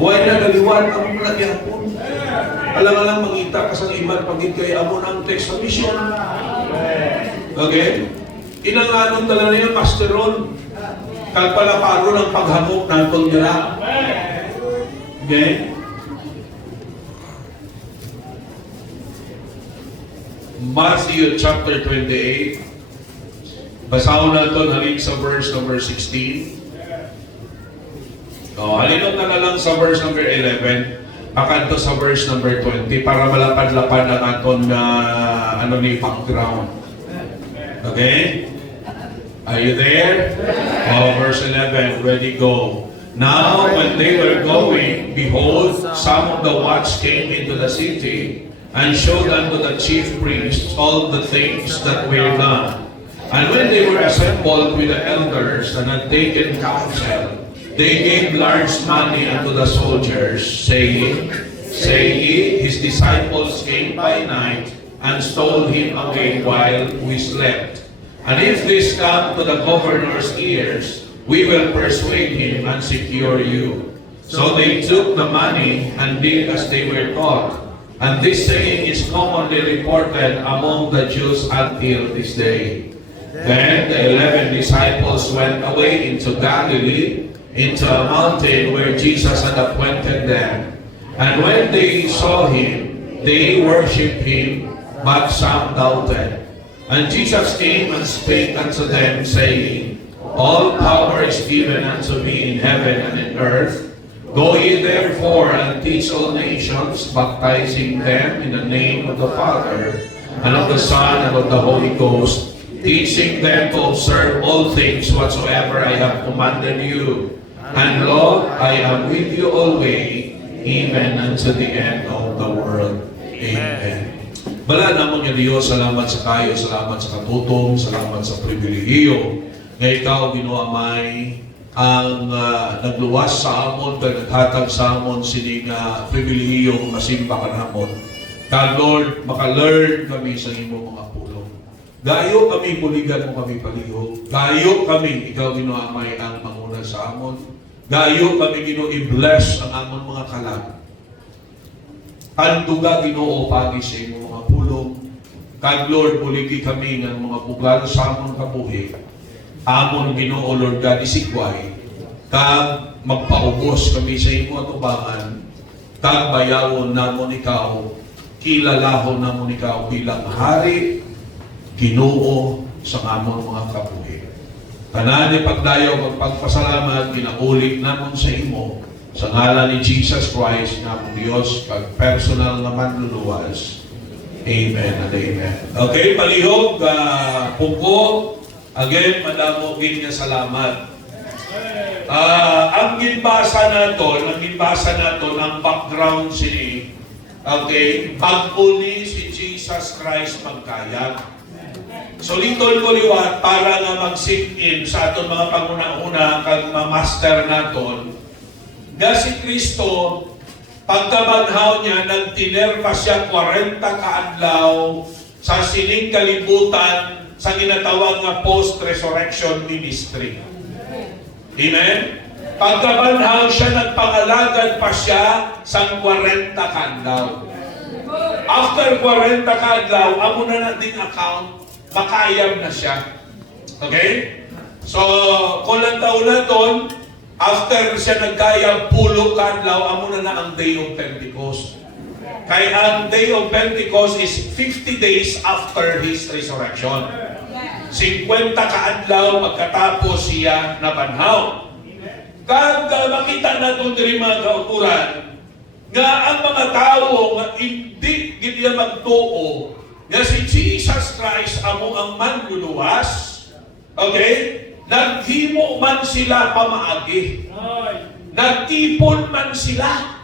Huwag na galiwan ang mga gyapon. Alam nga lang mangita ka sa iman pagit kay amo ng text sa mission. Okay? Inanganon talaga na yung masteron. Kalpalaparo ng paghamok ng tundira. Okay? Matthew chapter 28. Basahin natin halin sa verse number 16. Halin na lang sa verse number 11. Akanto sa verse number 20 para malapad-lapad ang aton na background. Okay? Are you there? Verse 11, ready, go. Now, when they were going, behold, some of the watch came into the city and showed unto the chief priests all the things that were done. And when they were assembled with the elders and had taken counsel, they gave large money unto the soldiers, saying, Say ye, his disciples came by night and stole him away while we slept. And if this come to the governor's ears, we will persuade him and secure you. So they took the money and did as they were taught. And this saying is commonly reported among the Jews until this day. Then the 11 disciples went away into Galilee, into a mountain where Jesus had appointed them. And when they saw him, they worshipped him, but some doubted. And Jesus came and spake unto them, saying, All power is given unto me in heaven and in earth. Go ye therefore and teach all nations, baptizing them in the name of the Father, and of the Son, and of the Holy Ghost, teaching them to observe all things whatsoever I have commanded you. And lo, I am with you always, even unto the end of the world. Amen. Bala namang yung Diyos, salamat sa kayo, salamat sa katutong, salamat sa pribilehiyo. Na ikaw, ginuamay, ang nagluwas sa amon, kaya naghatag sa amon, sining pribilehiyo, masimba ka namon. God, Lord, maka-learn kami sa imo mga pulong. Gayo kami, buligan mo kami palihog. Gayo kami, ikaw ginuamay ang manguna sa amon. Gayo kami i-bless ang amon mga kalag. Anduga Ginoo pagi sa imong mga pulong. God Lord, buligi kami ng mga bugal sa amon kabuhi. Amon Ginoo Lord God isikway. Kag magpaubos kami sa imong atubangan. Kag bayawon namon ikaw. Kilalahon namon ikaw bilang hari, Ginoo sa amon mga kabuhi. Tanan pagdayaw magpagpasalamat ginaulit namon sa imo sa ngalan ni Jesus Christ na among Dios kag personal na manluluwas. Amen and amen. Okay, palihog puko again madamo gid nga salamat. Ang ginbasa naton ang background sini. Okay, bago ni si Jesus Christ magkayag. So litol ko liwat para nga mag-sink in sa aton mga panguna-una kag ma-master naton nga si Kristo pagkabanhaw niya nagtinerpa siya 40 kaadlaw sa sining kalibutan sa ginatawag nga post-resurrection ministry. Amen? Pagkabanhaw siya nagpangalagad pa siya sa 40 kaadlaw. After 40 kaadlaw, amo na natin account makayam na siya. Okay? So, kung lang taon na doon, after siya nagkayam, pulo kadlaw, amo na ang Day of Pentecost. Kaya ang Day of Pentecost is 50 days after His resurrection. 50 kaadlaw pagkatapos siya nabanhaw. Kag makita na doon rin mga kauturan, nga ang mga tao nga hindi gid magtuo nga si Jesus Christ amo ang manluluwas, okay? Naghimo man sila pamaagi. Nagtipon man sila.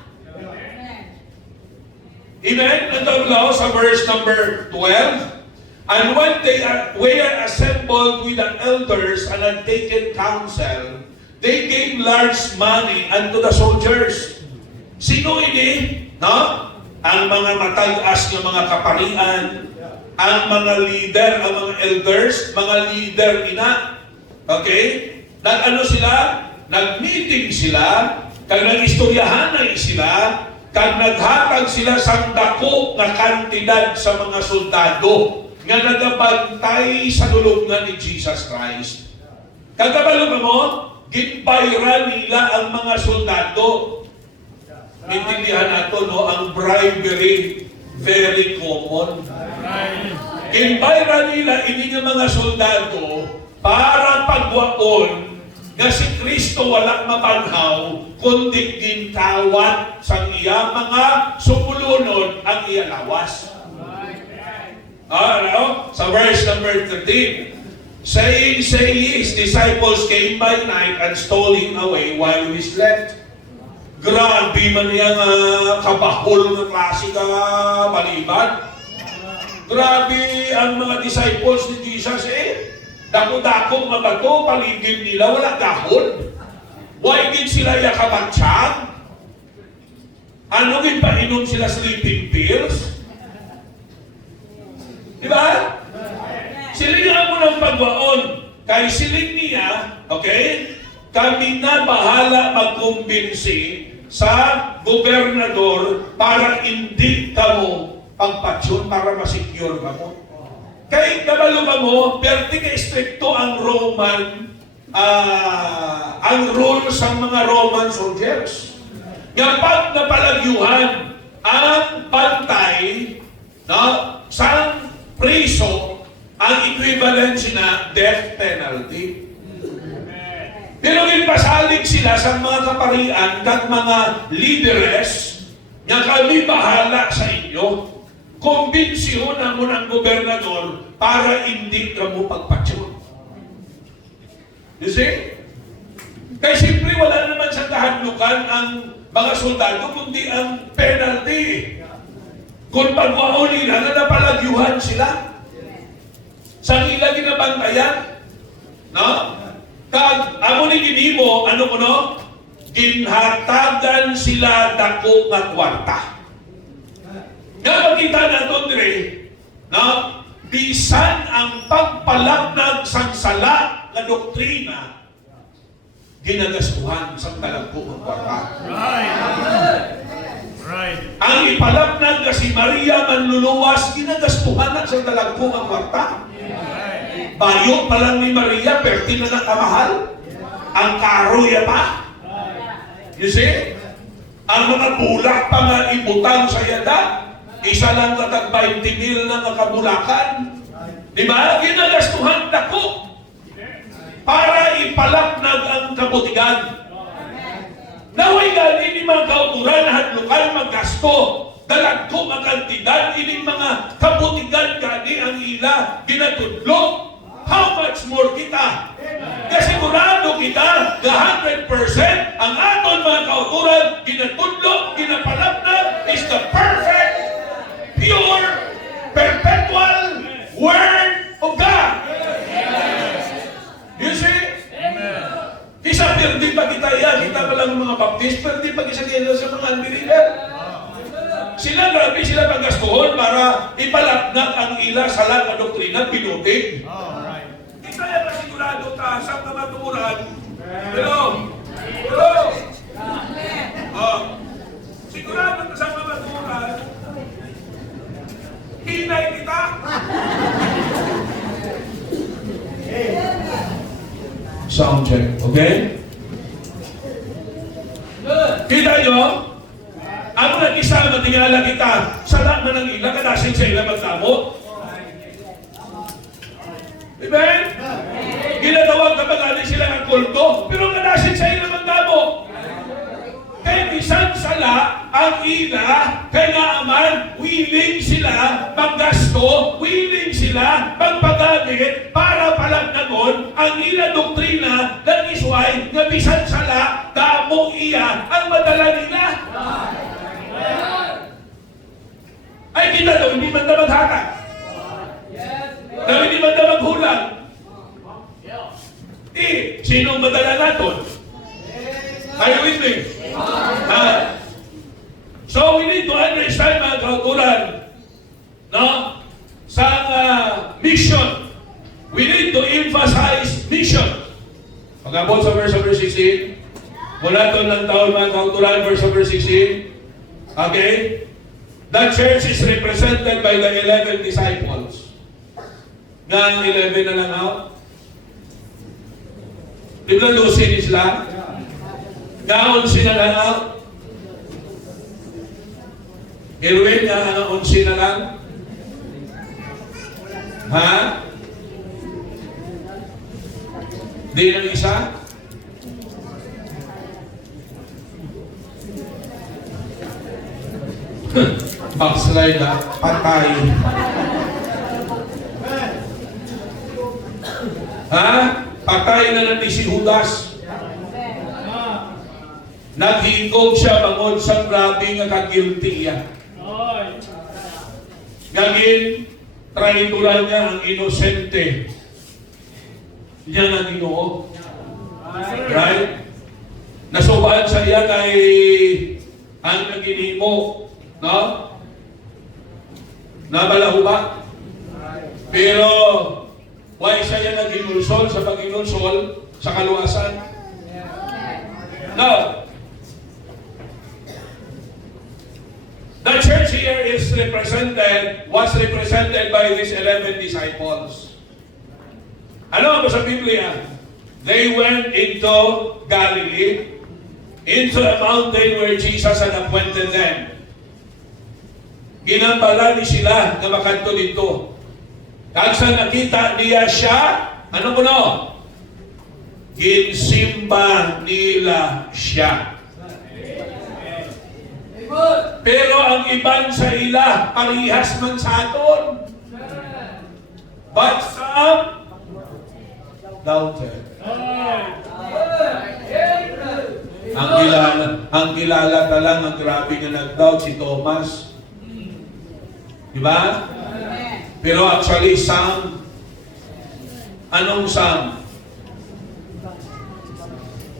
Amen? Ito sa verse number 12. And when they were assembled with the elders and had taken counsel, they gave large money unto the soldiers. Sino ini? No? Ang mga matag-as ng mga kaparian, ang mga leader, ang mga elders, mga leader ina. Okay? Nag-ano sila? Nag-meeting sila kag nag-istoryahan na sila, kag naghatag sila sang dako nga kantidad sa mga soldado nga nagabantay sa dulungan ni Jesus Christ. Kagabalo mo, ginbayran nila ang mga soldado. Intindihan nato, no, ang bribery, very common. Ginbayran nila ini nga mga soldado para pagwaon nga si Kristo walang mabanhaw, kundi gintawat sa iya mga sumulunod ang iya lawas. Sa verse number 13, saying, his disciples came by night and stole him away while we slept. Grabe man yung kabahol ng klase ka baliban. Grabe ang mga disciples ni Jesus dako-dako mga bato, paligid nila, wala dahon. Why din sila yakabatsang? Ano din pa inom sila sleeping pills? Diba? Siling nga mo ng pagwaon. Kay siling niya, okay, kami na bahala magkumbinsi sa gobernador para hindi ka mo pagpatsyon para masecure ka mo. Kay kabalo ka mo, perti ka istrikto ang Roman, ang rules ng mga Roman soldiers. Nga pag napalagyuhan ang pantay, no, sa priso, ang equivalent na death penalty. Pero ginpasalig sila sa mga kaparian at mga leaders nga kami bahala sa inyo. Kumbinsiyon na mo ng gobernador para hindi ka mo pagpatsyon. You see? Kaya siyempre wala naman sa kahadlukan ang mga soldado, kundi ang penalty. Kung pagwao nila na napalagyuhan sila, sa nila ginabantayan, no? Kag, amo ni ginimo, ano ko no? Ginhatagan sila dako nga kwarta. Nga makita nato dire, no? Bisan ang pagpalaknag sang sala na doktrina, ginagastuhan sa talagpo ng kwarta. Right. Ang ipalaknag na si Maria manluluwas, ginagastuhan na sa talagpo ng kwarta. Bayo pa lang ni Maria, perti na nakamahal. Ang karoya pa. You see? Ang mga bulak pa nga ibutang sa yada, isa lang natag 20,000 na nakabulakan. Di ba? Ginagastuhan na ko para ipalaknag ang kabutigan. Naway gani ni mga kauturan hadlukan maggasto. Dalagko ang kantidad, ining mga kabutigan gani ang ila ginatudlo. How much more kita? Kasigurado kita na 100% ang aton mga kauturan ginatudlo, ginapalaknag is the perfect, pure, perpetual Word of God. You see? Isa perdi pa kita yan, kita pa lang mga baptist, perdi pa isa nila sa mga unbeliever. Sila grabe sila paggastuhon para ipalaknag ang ila sa lahat ng doktrina, pinutin. Kita yan na sigurado ta sa mga maturan. Hello? Hello? Sigurado ta sa mga maturan. Hinay kita. Sound check, okay? Kita nyo? Ang nag-isa, matingala kita, sa lahat na ng ila, kadasin sa ila magtamo. Amen? Ginatawag kapag alin sila ng kulto, pero kadasin sa ila magtamo. Kaya bisan sala ang ila, kaya nga aman, willing sila maggasto, willing sila magpagamit para palagnagon ang ila doktrina ng isway na bisan sala, damo iya ang madala nila. Ay kita daw, hindi man na maghatag. Daw hindi man na maghulang. Sinong madala natin? Are you with me? So we need to understand mga kauturan, no? Sa mission, we need to emphasize mission. Pag-abot sa verse 16, Mula to ng taon mga kautulan, verse number 16. Okay? The church is represented by the 11 disciples. Nga ang 11 na lang out. Di ba lusin sila? Nga 11 na lang out. Irwin, nga ang 11 na lang. Ha? Di ng isa? Backslide na, patay. Ha? Patay na natin si Judas. Naghingkog siya bangod sa grabe nga kagilty yan. Gagin, traituran niya ang inosente. Yan ang Ginoo. Right? Nasubaan sa iya kay ang naginimo. No? Nabalaho ba? Pero, why siya yan naginulsol sa paginulsol sa kaluwasan? No. The church here was represented by these 11 disciples. Ano ba sa Biblia? They went into Galilee, into a mountain where Jesus had appointed them. Ginambala ni sila na makanto dito. Kag sa nakita niya siya, ano mo no? Ginsimba nila siya. Pero ang iban sa ila, parihas man sa aton. But some doubted. Ang kilala ka lang, ang grabe nga nag-doubt si Thomas. Diba? Pero actually, some, anong some?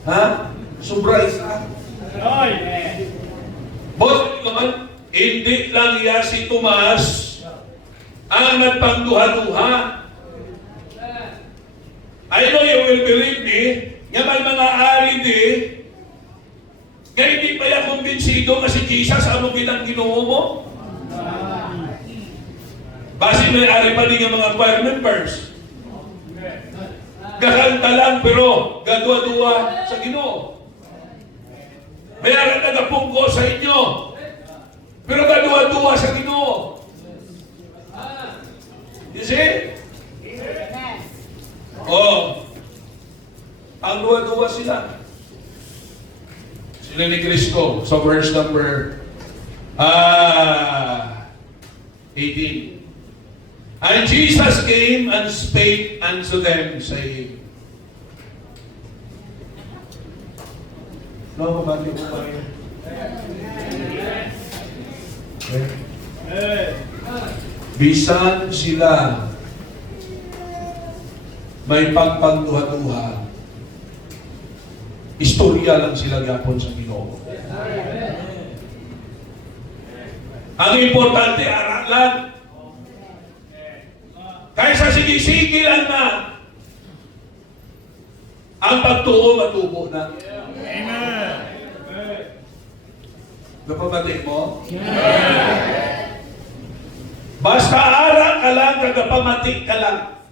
Ha? Sobra isa. Both naman, hindi lang iya si Tomas ang nagpangduha-duha. I know you will believe me, nga may mga ari di, kaya hindi pa yan kumbinsido nga si Jesus ang bilang Ginoo mo. Basi may ari pa din yung mga choir members. Gakanta lang pero gadwa-dua sa Ginoo. May aral nagapungko sa inyo. Pero gadwa-dua sa Ginoo. You see? Oh. Ang dua-dua sila. Sila ni Kristo sa verse number 18. And Jesus came and spake unto them, saying, no, mabati po kayo. Bisan sila may pagpagduha-duha, istorya lang sila gapon sa Ginoo. Ang importante, aralan. Kaysa sige-sige lang na, ang pagtuo matubo na. Amen. Napabati mo? Basta ara ka lang, kagapamati ka lang.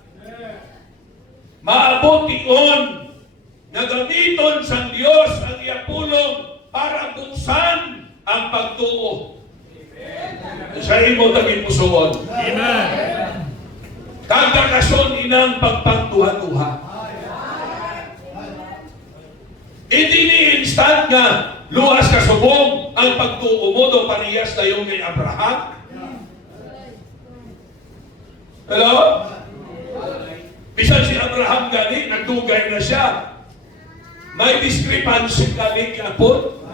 Maabot iyon na gamiton sa Diyos ang iyapulong para buksan ang pagtuo. Sa imo tabi pusoon. Amen. Kagakason inang pagpagtuha-tuha. Hindi ni instant nga luwas ka subong ang pagtuo mo do parehas tayo kay Abraham. Hello? Bisan si Abraham gani, nagdugay na siya. May discrepancy gani kapon.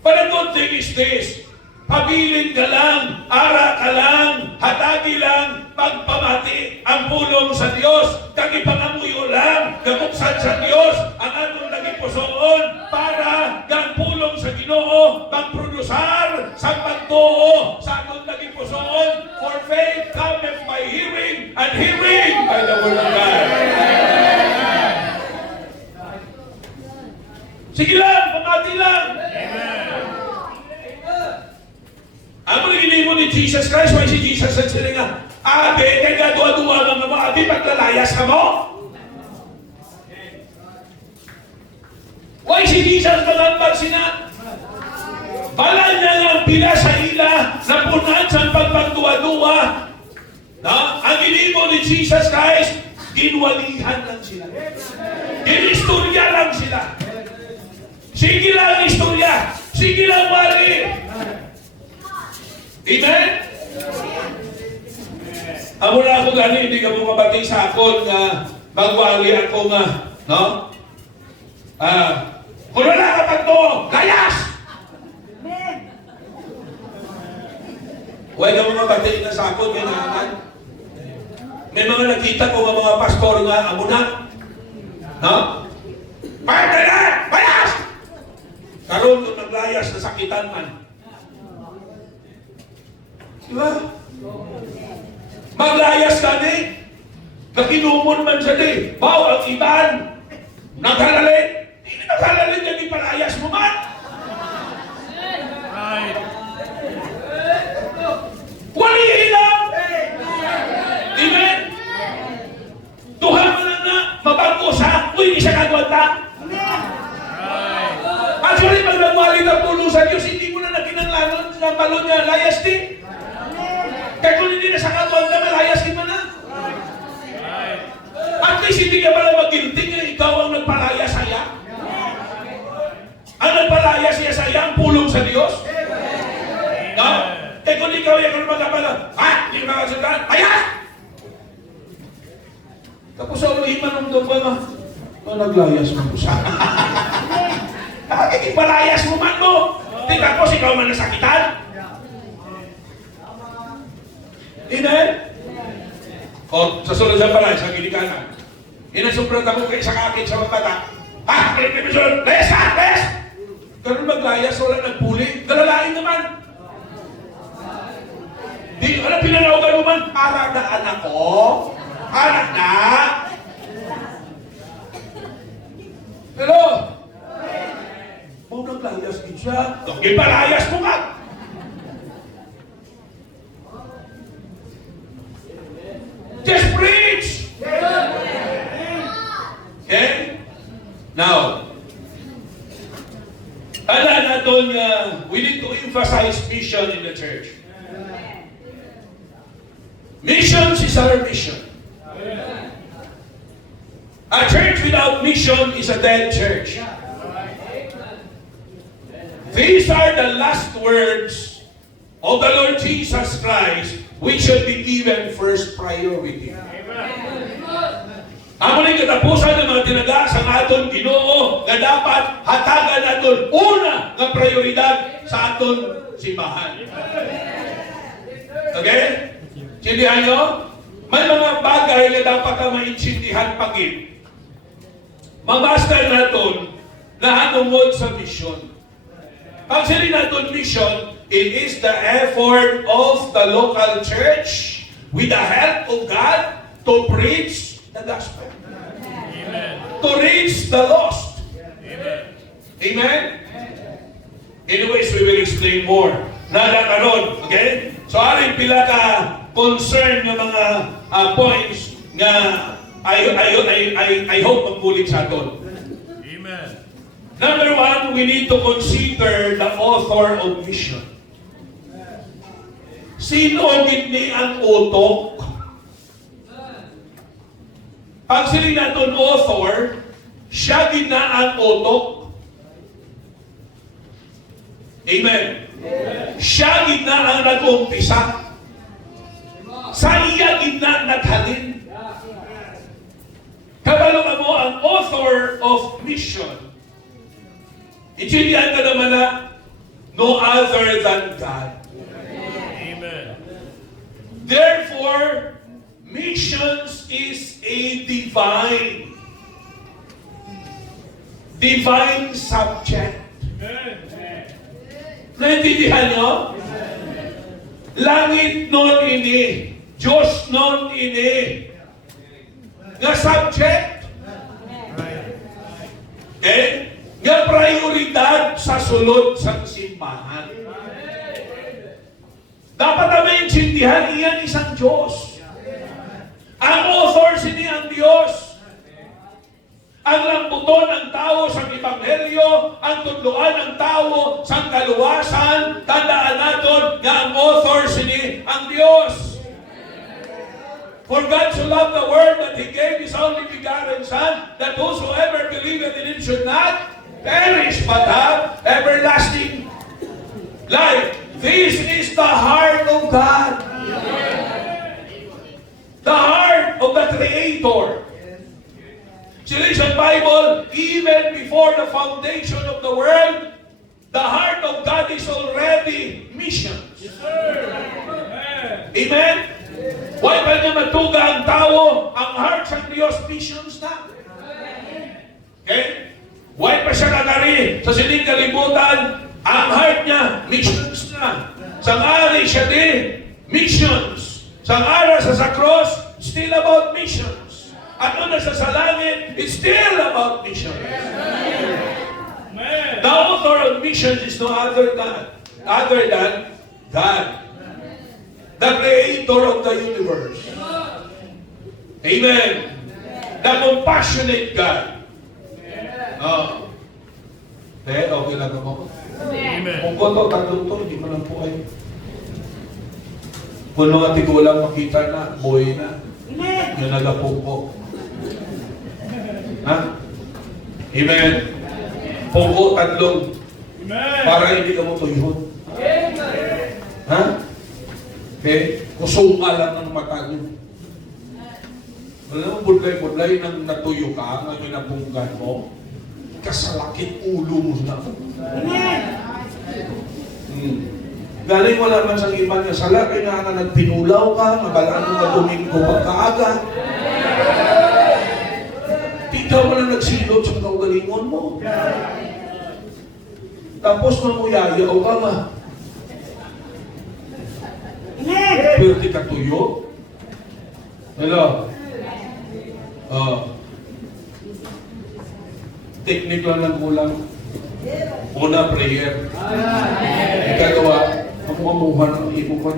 But the good thing is this, pabilin ka lang, ara ka lang, hatagi lang, pagpamati ang pulong sa Diyos, kagipangamuyo lang, gabuksan sa Diyos, ang atong nagipusoon para ang pulong sa Ginoo, magprodusar sa pagtuo sa atong nagipusoon, for faith cometh by hearing, and hearing by the word of God. pamati lang. Ano naging mo ni Jesus Christ? Why si Jesus at sila nga, ate, kaya duwa-duwa ng mga ate, paglalayas ka mo? Why si Jesus manambal sina? Bala niya lang pila sa ila na punan sa pagpagduwa-duwa. Ang ginimo ni Jesus Christ, ginwalihan lang sila. Ginistorya lang sila. Sige lang istorya. Sige lang wali. Amen? Amo na ako gani, hindi ka mo mabating sa akon nga magwali ako nga, no? Kung wala ka pag to, layas! Huwag ka mo mabating na sa akon, ganyan. May mga nakita ko mga pastor nga, amo na, no? Pwede na! Layas! Karoon kung naglayas na sakitan man. Diba? Maglayas ka ni. Nakinumon man siya ni. Bao, ang iban. Naghalalin. Hindi naghalalin niya, di palayas mo man. Right. Walihin lang. Amen? Tuhan mo lang na mabago sa, uy, isa kagwanta. Actually, pag nagwali ng pulo sa Diyos, hindi mo na naginanglanon sa balon niya, layas din. Kaya kung hindi na sa kagwanta, malayas din mo na. At least hindi ka pala magilting na ikaw ang nagpalaya saya. Ang nagpalaya siya saya, ang pulong sa Diyos. No? Kaya kung ikaw yung magkapala, ha? Hindi ka nakasundan? Ayas! Tapos sa ulo, imanong doon ba? Naglayas mo sa palayas mo man mo. Tapos ikaw man nasakitan. Amen? O, sa sunod sa palay, sa gilikanan. Inasubrat ako kayo sa kakit sa mga bata. Ha? Kalipipisyon! Layas ka! Layas! Ganun maglayas, wala nagpuli. Galalain naman. Di, ano pinanawagan mo man? Para na anak ko. Anak na. Pero, mau naglayas din siya. Ipalayas mo ka. Just preach. Okay? Now, ala natin, we need to emphasize mission in the church. Mission is our mission. A church without mission is a dead church. These are the last words of the Lord Jesus Christ, which should be given first priority. Amo ni katapusan ng mga tinaga sa aton Ginoo nga dapat hatagan naton una nga prioridad sa aton simbahan. Okay? Sindihan nyo? May mga bagay na dapat na maintindihan pagin. Mamaster naton na hanungod sa mission. Pag sili naton mission, it is the effort of the local church with the help of God to preach the gospel. Amen. To reach the lost. Amen. Amen? Anyways, we will explain more. Nada karon, okay? So, aring pila ka concern ng mga points nga I hope magbulit sa aton. Amen. Number one, we need to consider the author of mission. Sino gini ang utok? Pag sila natin author, siya gina ang utok. Amen. Siya gina ang nag-umpisa. Sa iya gina naghalin. Kabalo ka mo ang author of mission. Itindihan ka naman na no other than God. Amen. Therefore, missions is a divine subject. Naintindihan nyo? Langit nun ini, Diyos nun ini, nga subject. Okay? nga prioridad sa sulod sa simbahan. Dapat na maintindihan iyan isang Diyos. Ang author sini ang Diyos. Ang lambuton ng tao sa Ebanghelyo, ang tudloan ng tao sa kaluwasan, tandaan natin nga ang author sini ang Diyos. For God so loved the world that He gave His only begotten Son, that whosoever believeth in Him should not perish, but have everlasting life. This is the heart of God. The heart of the Creator. Sa Bible, even before the foundation of the world, the heart of God is already missions. Amen? Why pa niya matuga ang tao, ang heart sa Diyos, missions na. Okay? Why pa siya nagari sa sining kalibutan, ang heart niya, missions na. Sangari siya din, missions. Sangara sa cross, still about missions. At una sa langit, it's still about missions. Amen. The author of missions is no other than God. The creator of the universe. Amen. The compassionate God. Okay lang ako. Amen. Kung ko tatlong to, hindi mo lang po ay. Kung mga tigulang makita na, buhay na. Yung nagapong ko. Ha? Amen. Pungko, tatlong. Para hindi ka mo tuyhon. Ha? Okay? Kusunga lang ng mata niyo. Alam mo, budlay-budlay nang natuyo ka, ang inabunggan mo, kasalakit ulo mo na. Galing wala man sa iman niya, sala kaya nga nagpinulaw ka, mabalaan mo na Domingo pagkaaga. Ikaw mo na nagsilot sa kaugalingon mo. Tapos mamuyayaw ka nga. Pero di ka tuyo. Hello? Technique lang ng kulang. Una, prayer. Ikagawa, mamuhan ang ibong ka.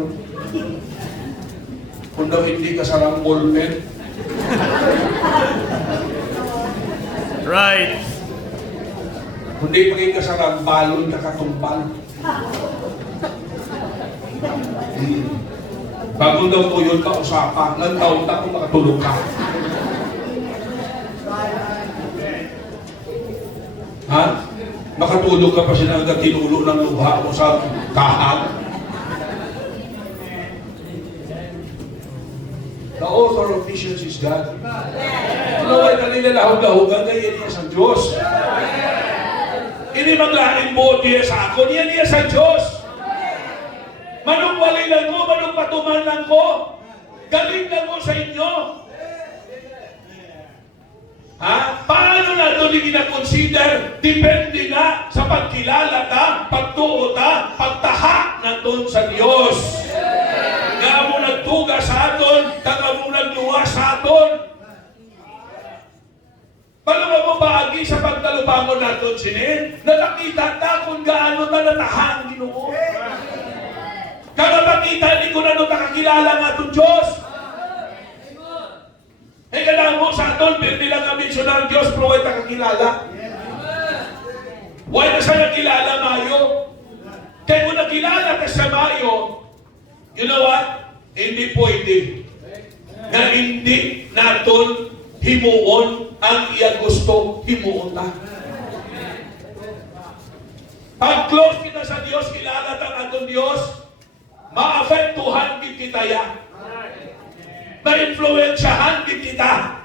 Kung daw hindi ka sarang ballpen. Right. Kung di pagay ka sarang balon, nakatumpal. Bago daw tuyon ka usapan, ng taon na kung makatulog ka. Ha? Makatulog ka pa siya hanggang tinulo ng luha mo sa kahag. The author of visions is God. Ano ay nalilalahog-lahogan kaya niya sa Diyos. Ini maglaing mo niya sa ako, niya sa Diyos. Manong walay lang mo, manong patuman lang ko. Galing lang mo sa inyo. Ha? Paano na ito hindi na-consider? Depende na sa pagkilala ka, pagtuo ka, pagtaha na doon sa Diyos. Nga mo nagtuga sa aton, taga mo nagluwa sa aton. Paano mo baagi sa pagtalubangon natin sinin? Nakakita ta kung gaano na natahang Ginoo. Kada makita ni kung ano nakakilala nga itong Diyos. Eh, kailangan mo sa aton, pero nila nga misyonar Diyos, pero ay nakakilala. Why na siya nakilala, Mayo? Kaya kung nakilala ka sa Mayo, you know what? Hindi pwede na hindi naton himuon ang iya gusto himuon ta. Pag close kita sa Diyos, kilala ta atong Diyos, maapektuhan kita ya. Ma-influensyahan kita.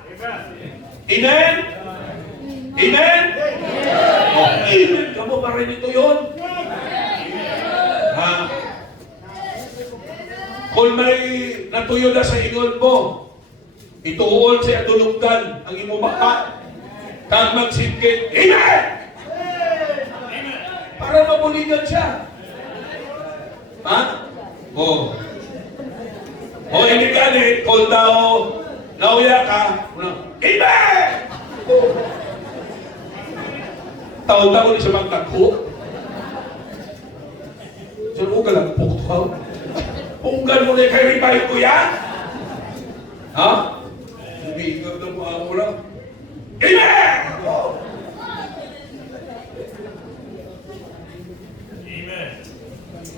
Amen? Amen? Oh, amen ka mo pa rin ito yun. Ha? Kung may natuyo na sa ingon mo, ituon sa atulungkan ang imo baka, kag magsingkit, amen! Para mabuligan siya. Ha? Oh. O hindi galit, kung daw nauya ka, amen! Taon-taon siya magtagko. Diyan mo galang puktaw. Punggan mo na kayo tayo kuya. Ha? Umiikot na mo lang. Amen! Amen.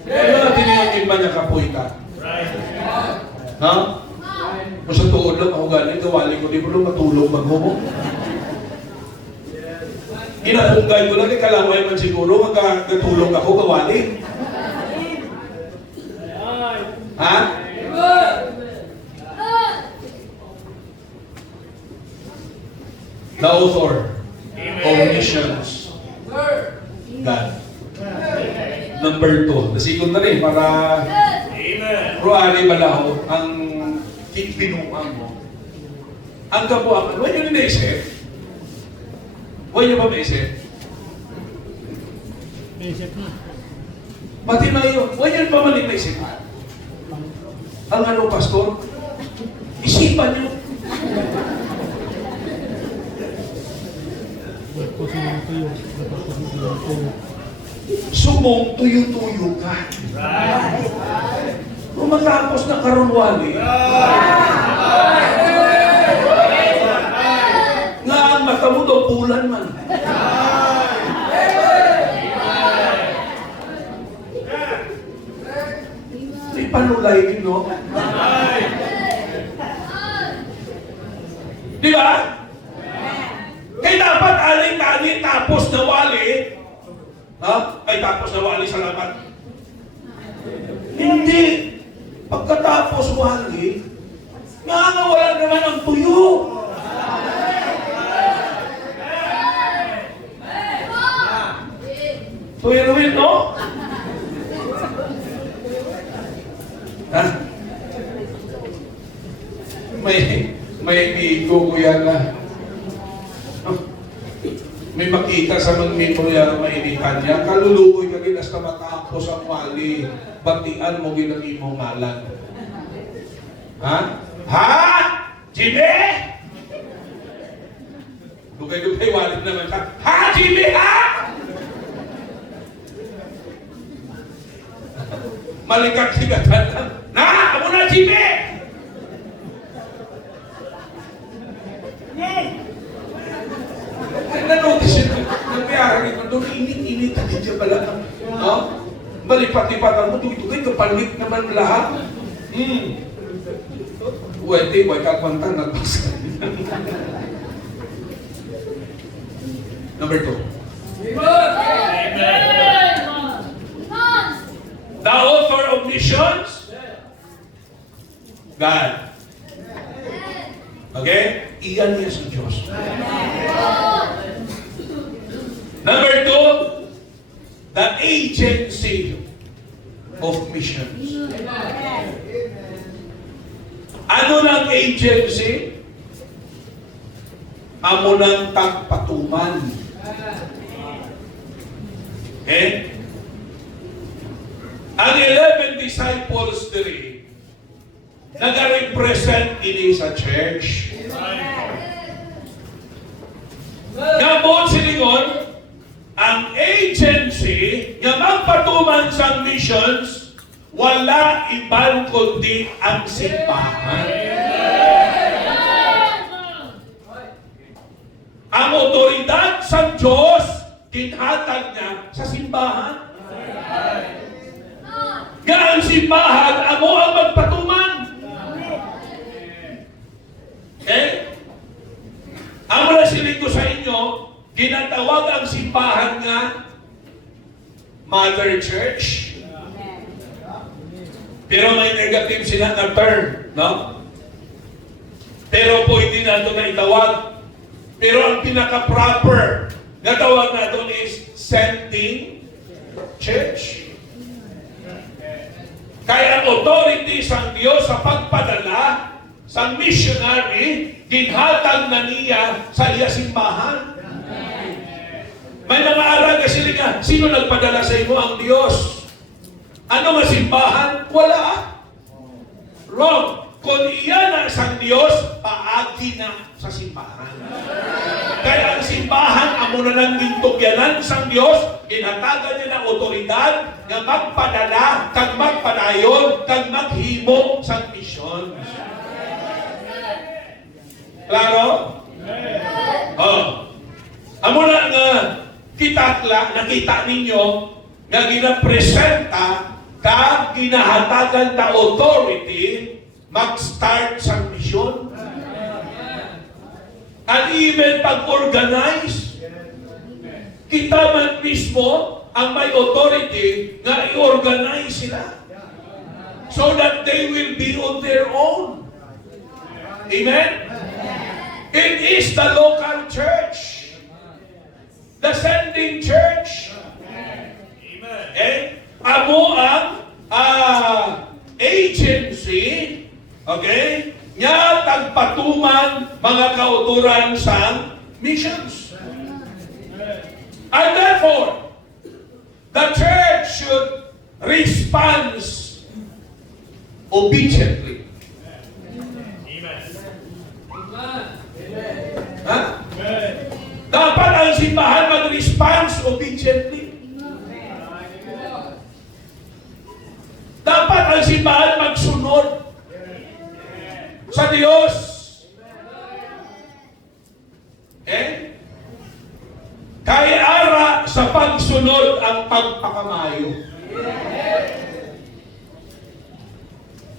Ano natin yung iba niya kapoy ka? Right. Ha? O sa tuod lang ako galing, gawali ko, di mo lang matulog maghumo. Inapunggay ko lang, kalaway man siguro, magkatulog ako, gawali. Ha? The author of missions. God. Number 2. Nasikon na rin para Amen. ruari balaho ang pinuang mo. Ang kabuang, huwag nyo naisip. Huwag nyo ba maisip? Pati na yun, huwag nyo pa maling naisip. Ang ano, pastor? Isipan nyo. Sumong tuyo-tuyo ka. Kung matapos na karunwali, nga ang mata mo daw pulan man. Di panulay din, no? Di ba? Kaya dapat aling-aling tapos na wali. Ha? Ay tapos na wali sa lapat. Hindi. Pagkatapos wali, nga wala naman ang tuyo. Tuyo-tuyo, no? Ha? May amigo ko yan na may makita sa mga yan mainitan niya, kalulukoy ka rin hasta matapos ang wali, batian mo ginagi mo ngalan. Ha? Ha? Jimmy? Dugay-dugay wali naman ka. Ha? Jimmy, ha? Malikag-ligatan lang. Na! Amo na, Jimmy! Na-notice yun. Nagpiyari ko doon, init-init ang hindi pala. No? Malipat-lipatan mo, tuwi-tuwi, kapalit naman lahat. Pwede, huwag kakwanta, nagbasa. Number 2. The author of missions, God. Okay? Iyan niya sa Diyos. Number 2, the agency of missions. Ano ng agency? Amo ng tagpatuman. Okay? Ang 11 disciples diri nag-represent ini sa church. Gabon silingon, ang agency nga magpatuman sa missions, wala ibang kundi ang simbahan. Ang otoridad sa Diyos, kinhatag niya sa simbahan. Nga ang simbahan, amo ang magpatuman. Okay? Ang wala siling ko sa inyo, ginatawag ang simbahan nga Mother Church. Pero may negative sila na term, no? Pero pwede na ito na itawag. Pero ang pinaka-proper na tawag na ito is sending church. Kaya ang authority sa Diyos sa pagpadala sa missionary, ginhatag na niya sa iya simbahan. May mga aral kasi nga, sino nagpadala sa imo? Ang Diyos. Ano nga simbahan? Wala. Wrong. kung iyan ang sang Diyos, paagi na sa simbahan. Kaya ang simbahan, amo na lang gintugyanan sang Diyos, ginatagan niya ng otoridad na magpadala, kag magpadayon, kag maghimo sang misyon. Klaro? Oh. Amo na nga nakita ninyo nga ginapresenta kag ginahatagan ta authority mag-start sa mission. And even pag-organize, kita man mismo ang may authority na i-organize sila so that they will be on their own. Amen? It is the local church, the sending church. Okay? Amo ang agency, okay, nya tagpatuman mga kauturan sa missions. And therefore, the church should respond obediently. Ha? Dapat ang simbahan mag-response obediently. Dapat ang simbahan magsunod sa Diyos. Kaya ara sa pagsunod ang pagpakamayo.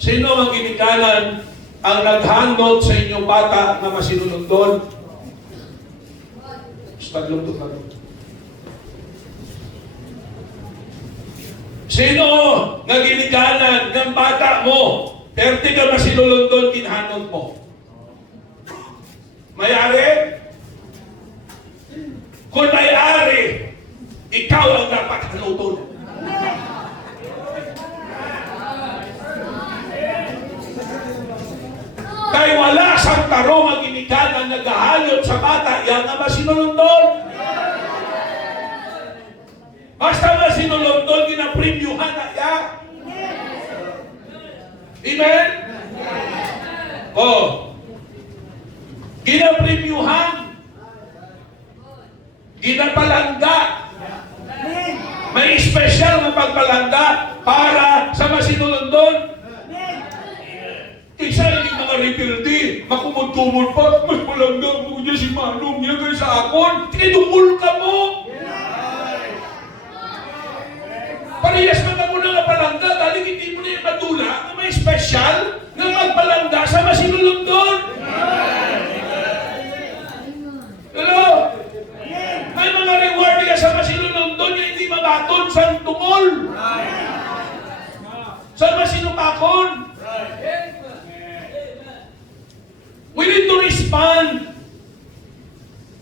Sino ang ginikanan ang naghandog sa inyong bata na masinunod? Taglong. Sino nga ginikanan ng bata mo? Pero di ka masinulundon, kinhanod mo. May-ari? Kung may-ari, ikaw ang dapat haluton. Kaya wala sang tarong ang ginikanan nagahayot sa bata, yan nga masinulundon. Basta masinulundon, ginapremyuhan na yan. Amen? Oh. Ginapremyuhan. Ginapalangga. May special na pagpalangga para sa masinulundon. Isa yung mga rebelde, makumod-kumod pa, mas palangga mo niya si Manong niya kaya sa akon, tinumul ka mo. Parehas na mo na nga palangga, dahil hindi mo na yung madula na may special na magpalangga sa masinulundon. Hello? May mga reward ka sa masinulundon na hindi mabaton sa tumol. Sa masinupakon. We need to respond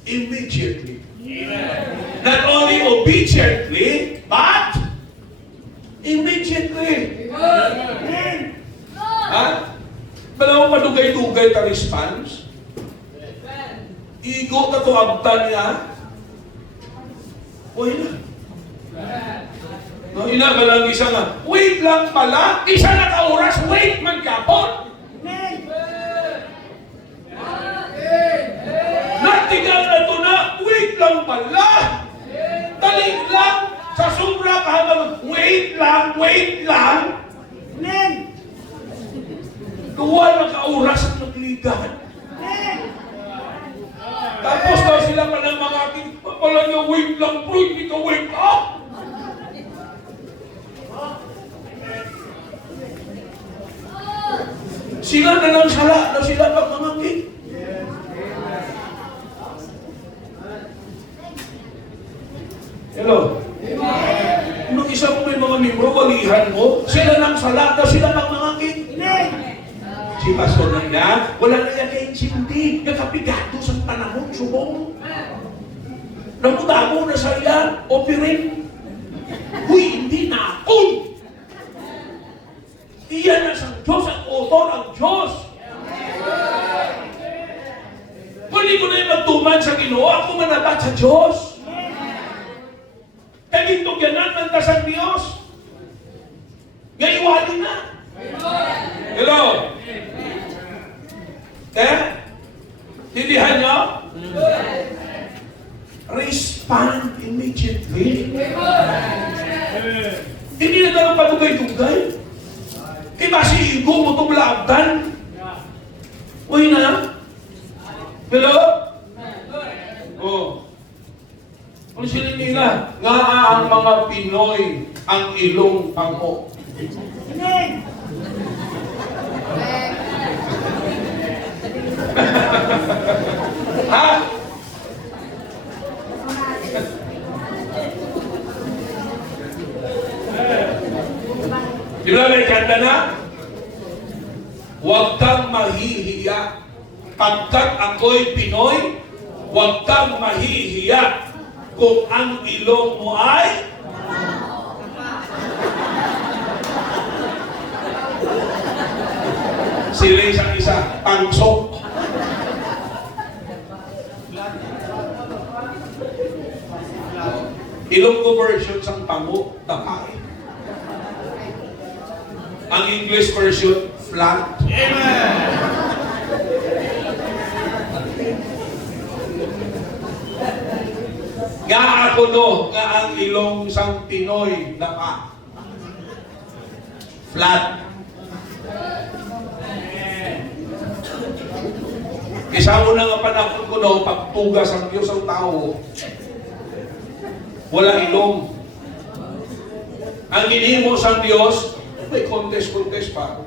immediately. Not only obediently, but immediately. Ha? Bala mo madugay-dugay ta response? Igo ka to abtan niya? O ina. No, ina ba lang isa nga, wait lang pala, isa na ka oras, wait man kapon. Natigal na ito na, wait lang pala. Talig lang, sa sobra ka habang, wait lang. Duwa na ka-oras ang nagligan. Tapos daw sila pa ng mga aking, pala niya, wait lang bro, hindi ka wake up. Sila na lang sala, na sila pag mamangkin. Hello? Nung isa mo may mga membro, walihan mo, sila nang sala, na sila pag mamangkin. Si Pastor Nanda, wala na yan kayong sindi, nakapigado sa panahon, subong. Namutamo na sa iyan, operate. Huy, hindi na ako. Iyan na sa Diyos, ang author ang Diyos. Kung hindi ko na yung magtuman sa Ginoo, ako manabat sa Diyos. Kaging tugyanan ng dasang Diyos. Ngayon na. Hello? Tindihan nyo? Respond immediately. Hindi na tayo padugay-dugay. Diba si Igo mo itong laabdan? Uy na? Hello? Oh. Kung sila nila, nga ang mga Pinoy ang ilong pango. Ha? Di ba may kanta na? Huwag kang mahihiya. Pagkat ako'y Pinoy, huwag kang mahihiya kung ang ilong mo ay sila isang isa, pangsok. Ilonggo version sang pango, tapay. Ang English version, flat. Amen. Nga ako no, nga ang ilong sang Pinoy, dapa. Flat. Isa mo na nga panahon ko no, pagtugas ang Diyos ang tao, wala ilong. Ang ginimo sa Diyos, may contest pa.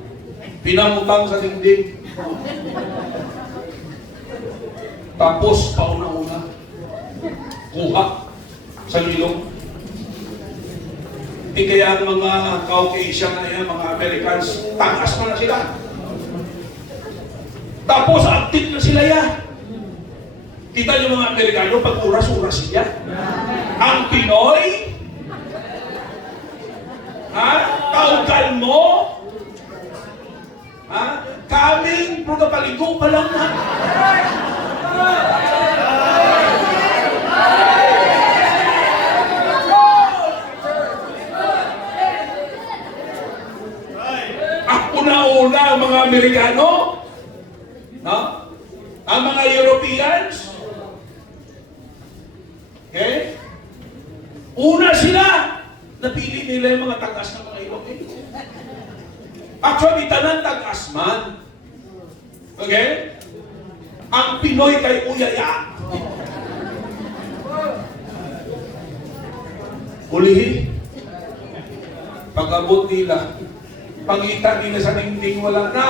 Pinamutang sa dingding. Tapos, pauna-una. Kuha sa ilong. Di kaya ang mga Caucasian na yan, mga Americans, takas na sila. Tapos, active na sila yan. Kita niyo mga Amerikano, pag uras-uras siya. Ang Pinoy, kaugal mo, kaming pagpapaligo pa lang na. Ang una-una ang mga Amerikano, no? Ang mga Europeans, okay? Una sila, napili nila yung mga tagas ng mga European. Actually, tanan tagas man. Okay? Ang Pinoy kay uyaya. Ulihin. Pag-abot nila, pangita nila sa dingding, wala na.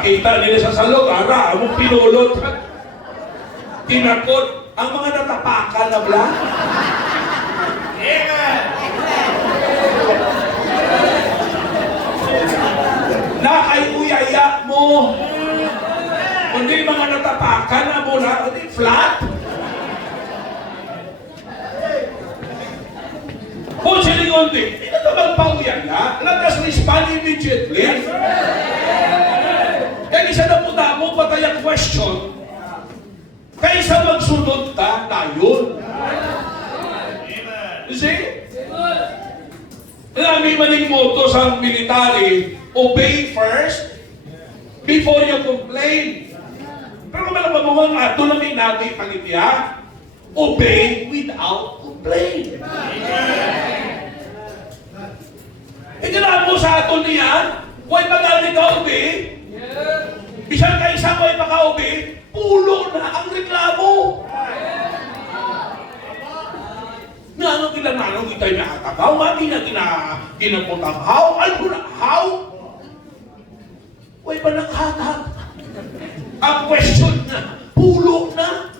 Kita nila sa salog, among pinulot. Tinakot. Ang mga natapakan na bla. Amen. Nakayuyaya mo. Kundi mga natapakan na mo na, kundi flat. Kung silingon din, hindi na ito magpauyaya. Let us respond immediately. Kaya isa na po mo, patay ang question. Kaysa magsunod tayo. You see? Lami maning moto sa military, obey first before you complain. Pero kung malaman mo nga, ato namin natin pangitiya, obey without complain. Itinaan mo sa ato niya, huwag magaling ka obey. Bisan ka isa huwag maka-obey, pulo na ang reklamo. Nga ano kinananong itay na atagaw, nga ginaputang how, ano na, how? Huwag ba naghatag? Ang question na, pulo na.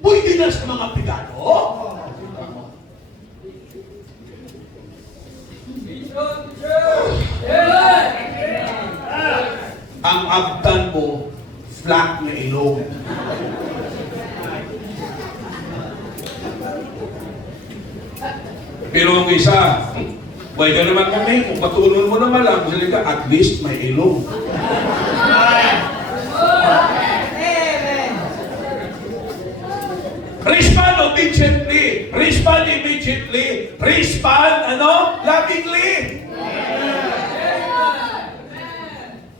Pwede na sa mga pigano. Ang abdan mo, flat na ilong. Pero ang isa, may ka naman kami, kung patunon mo naman lang, ka, at least may ilong. Respond obediently. Respond immediately. Respond, lovingly.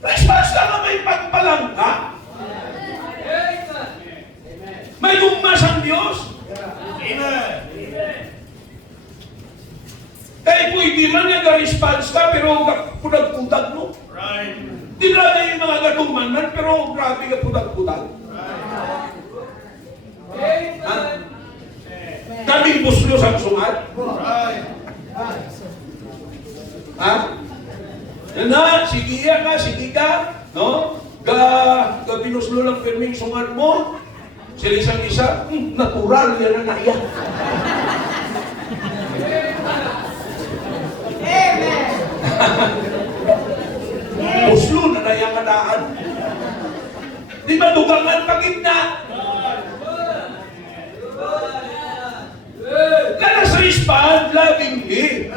Response lang ang may pagpalangka. May gugmas ang Diyos. Amen. Kaya pwede man nga response ka, pero pudag-pudag mo. Right. Di grabe yung mga gatumanan, pero grabe ka pudag-pudag. Ha? Kaming buslo sa sungat. Right. Ha? Yan na, sige ka, no? Ga binuslo lang pirming sungat mo. Sila isang isa, natural yan na yan. Buslo na na yung kadaan. Di ba dugangan pa gitna? Let us respond lovingly.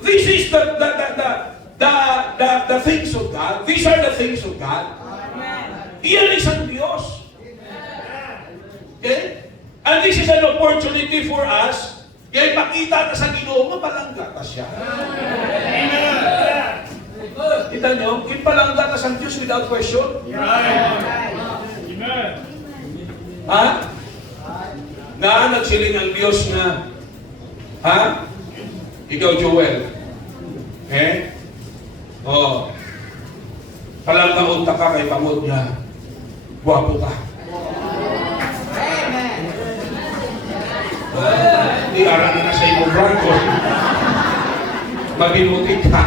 This is the things of God. These are the things of God. Iyan isang Diyos. Okay? And this is an opportunity for us. Kaya makita na sa Ginoo, mapalangga ta siya. Kita nyo, ipalangga ta sa Diyos without question. Amen. Ha? Na nagsiling ang Diyos na, ha? Ikaw, Joel. Eh? Oh. Palangga unta ka kay pamod niya. Guwapo ka. Di aral na sa iyong branco. Mabinuti ka.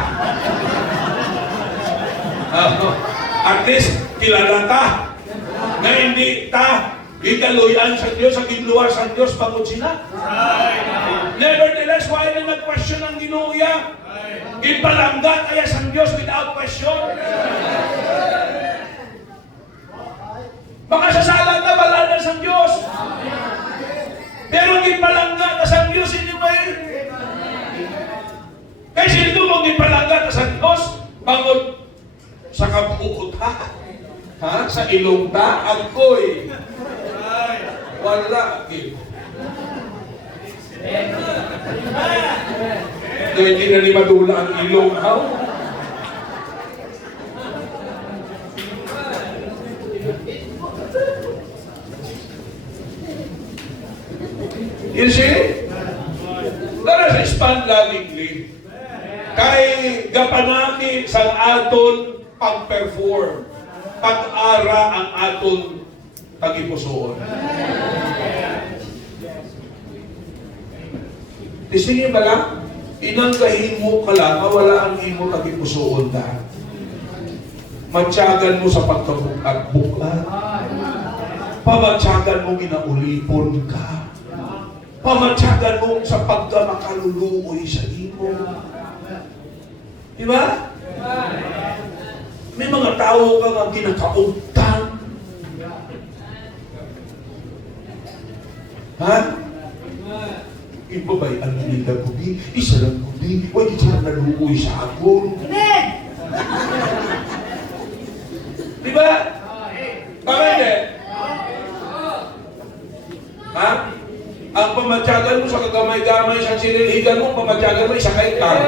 At least, kilala ka. Na hindi ta ikaluyan sa Diyos, sa ginluwa sa Diyos, pagod sila. Nevertheless, why na nag-question ang ginuya? Ipalangga kaya sa Diyos without question. Baka sasalang na baladan sa Diyos. Pero ipalangga ka sa Diyos anyway. Kasi ito mong ipalangga ka sa Diyos, pagod sa kabuot ha? Ha? Sa ilong ta, agoy. Wala. Kaya hindi na ni madula ang ilong ha? You see? Let us respond lovingly. Kay gapanaki sa aton pag-perform. Pag-ara ang aton tagipusoon. Sige ba lang? Inanggahin mo ka lang, wala ang imo tagipusoon na. Matyagan mo sa pagkabuk-at-bukat. Pamatyagan mo ginaulipon ka. Pamatyagan mo sa pagkamakaluluoy sa imo. Di ba? May mga tao kang ang kinakaugtang. Ha? Iba ba'y ang nila kubi? Isa lang kubi? Huwag isa lang naluoy sa agon. Di ba? Baka hindi? Ha? Ang pamatyagan mo sa kagamay-gamay sa sinilhigan mo, pamatyagan mo isa kay tao.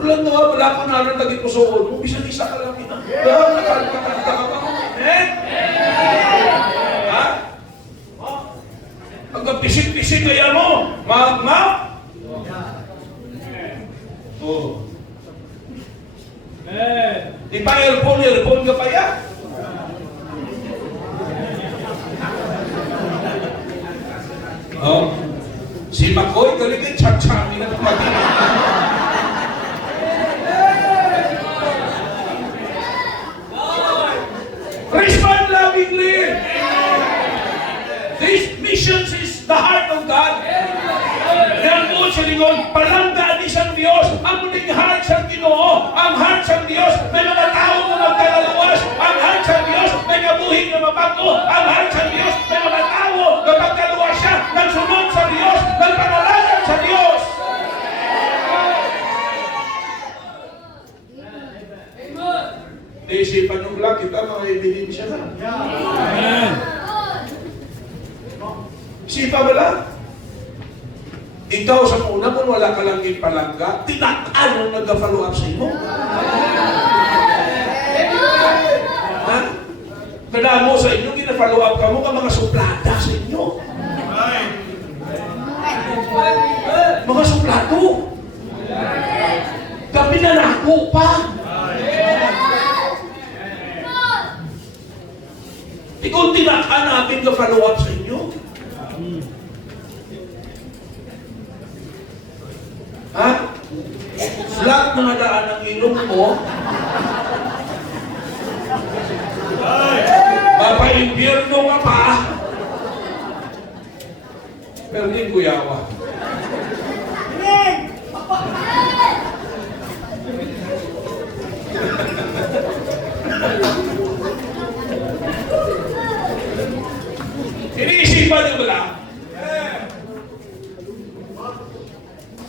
Wala ko na lang naging pusoon mo, bisa-isa ka lang ina. Nakakalimutan ka ba? Ha? Hanggang pisik-pisik kaya mo, ma? Oh. Di pa earphone ka pa yan? Oh. Si Makoy, galing chat-chat na kumagin. Respond lovingly. This mission is the heart of God. Yan po sa lingon, palangga di sa Diyos, ang muling heart sa Ginoo, ang heart sa Diyos, may mga tao na magkalaluwas, ang heart sa Diyos, may kabuhing na mabago, ang heart sa Diyos, may mga tao na magkaluwas siya, nagsunod sa Diyos, nagpanalagan sa Diyos. Naisipan nung lang kita, mga ebidensya na. Isipan mo lang. Ikaw sa una kung wala ka lang palangga, tinakaan ang nag-follow up sa inyo. Ha? Kadamo sa inyo, gina-follow up ka mo ka mga suplada sa inyo. Mga suplado. Kami na nako pa. Ikaw tinakaan namin ka-follow up sa inyo. Ha? Flat mga daan ng ilong mo. Mapa-impyerno ka pa. Pero hindi kuyawa. Iniisipan niyo ba lang?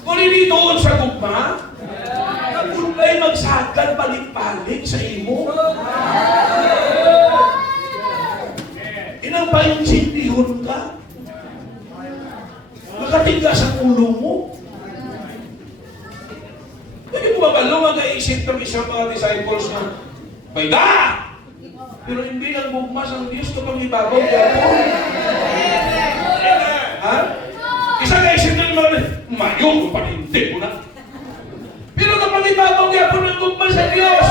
Kung hindi doon sa gugma, nagunlay magsakal balik-balik sa imo. Inang paintsindihon ka. Nakatiga sa ulo mo. Hindi mo ba mag-iisip ng isang mga disciples na, Bayda! Pero hindi lang bugmas ang Diyos kapag ibabaw gapon. Ha? Isa ka isip ng mga mayo, panindig mo na. Pero kapag ibabaw gapon ang bugmas sa Diyos,